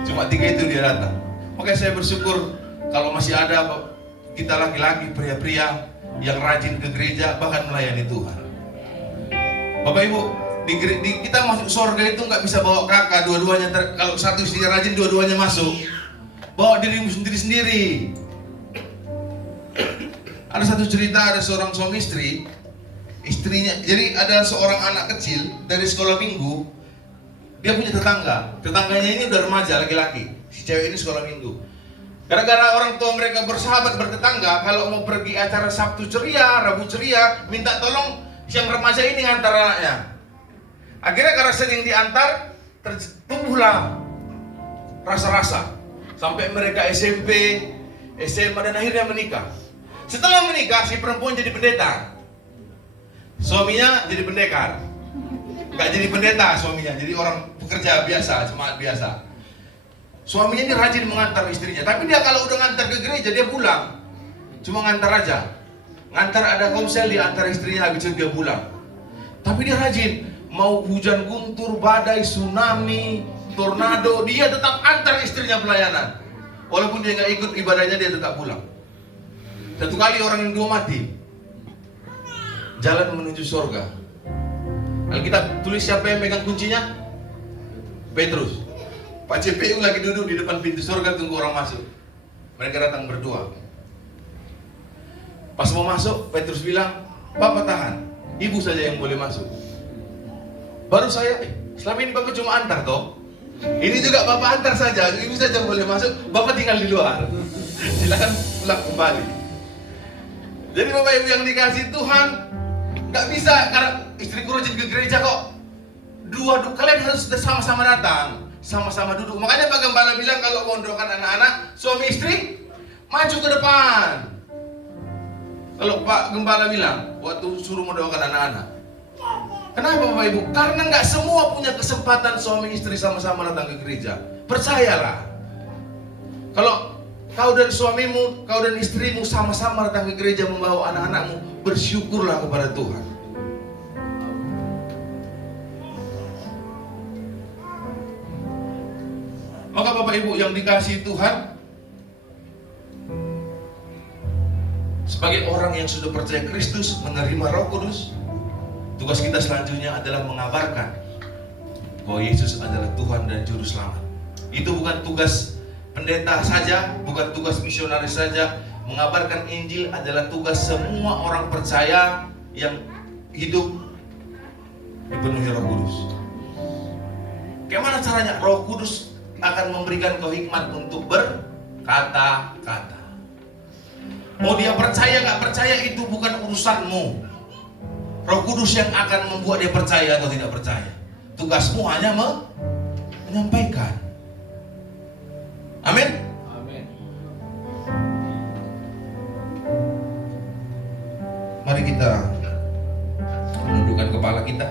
Cuma 3 itu dia datang. Makanya saya bersyukur kalau masih ada kita laki-laki, pria-pria yang rajin ke gereja, bahkan melayani Tuhan. Bapak Ibu, kita masuk surga itu nggak bisa bawa kakak dua-duanya. Kalau satu istri rajin, dua-duanya masuk. Bawa dirimu sendiri-sendiri. Ada satu cerita, ada seorang suami istri, istrinya, jadi ada seorang anak kecil dari sekolah minggu. Dia punya tetangganya ini udah remaja laki-laki. Si cewek ini sekolah minggu. Gara-gara orang tua mereka bersahabat bertetangga, kalau mau pergi acara Sabtu ceria, Rabu ceria, minta tolong yang remaja ini ngantar anaknya. Akhirnya karena sering diantar, tumbuhlah rasa-rasa sampai mereka SMP, SMA dan akhirnya menikah. Setelah menikah, si perempuan jadi pendeta, suaminya jadi pendekar. Nggak jadi pendeta suaminya, jadi orang pekerja biasa, jemaat biasa. Suaminya ini rajin mengantar istrinya, tapi dia kalau udah ngantar ke gereja dia pulang, cuma ngantar aja. Ngantar ada komsel, dia antar istrinya, habis itu dia pulang. Tapi dia rajin, mau hujan guntur, badai, tsunami, tornado, dia tetap antar istrinya pelayanan. Walaupun dia nggak ikut ibadahnya, dia tetap pulang. Satu kali orang yang 2 mati, jalan menuju surga. Alkitab tulis siapa yang pegang kuncinya? Petrus. Pak CPU lagi duduk di depan pintu surga tunggu orang masuk. Mereka datang berdua. Pas mau masuk, Petrus bilang, Bapak tahan, ibu saja yang boleh masuk. Baru saya, selama ini Bapak cuma antar toh. Ini juga Bapak antar saja, ibu saja boleh masuk, Bapak tinggal di luar. Silakan pulang kembali. Jadi Bapak Ibu yang dikasih Tuhan, nggak bisa karena istriku rajin ke gereja kok. Kalian harus sama-sama datang, sama-sama duduk. Makanya Pak Gembala bilang kalau mau mendoakan anak-anak, suami istri maju ke depan. Kalau Pak Gembala bilang waktu suruh mendoakan anak-anak. Kenapa Bapak Ibu? Karena nggak semua punya kesempatan suami istri sama-sama datang ke gereja. Percayalah. Kalau kau dan suamimu, kau dan istrimu sama-sama datang ke gereja membawa anak-anakmu, bersyukurlah kepada Tuhan. Maka Bapak Ibu yang dikasihi Tuhan, sebagai orang yang sudah percaya Kristus, menerima Roh Kudus, tugas kita selanjutnya adalah mengabarkan bahwa Yesus adalah Tuhan dan Juru Selamat. Itu bukan tugas pendeta saja, bukan tugas misionaris saja. Mengabarkan Injil adalah tugas semua orang percaya yang hidup dipenuhi Roh Kudus. Bagaimana caranya? Roh Kudus akan memberikan kau hikmat untuk berkata-kata. Mau dia percaya gak percaya itu bukan urusanmu. Roh Kudus yang akan membuat dia percaya atau tidak percaya. Tugasmu hanya menyampaikan. Amin. Amin. Mari kita menundukkan kepala kita.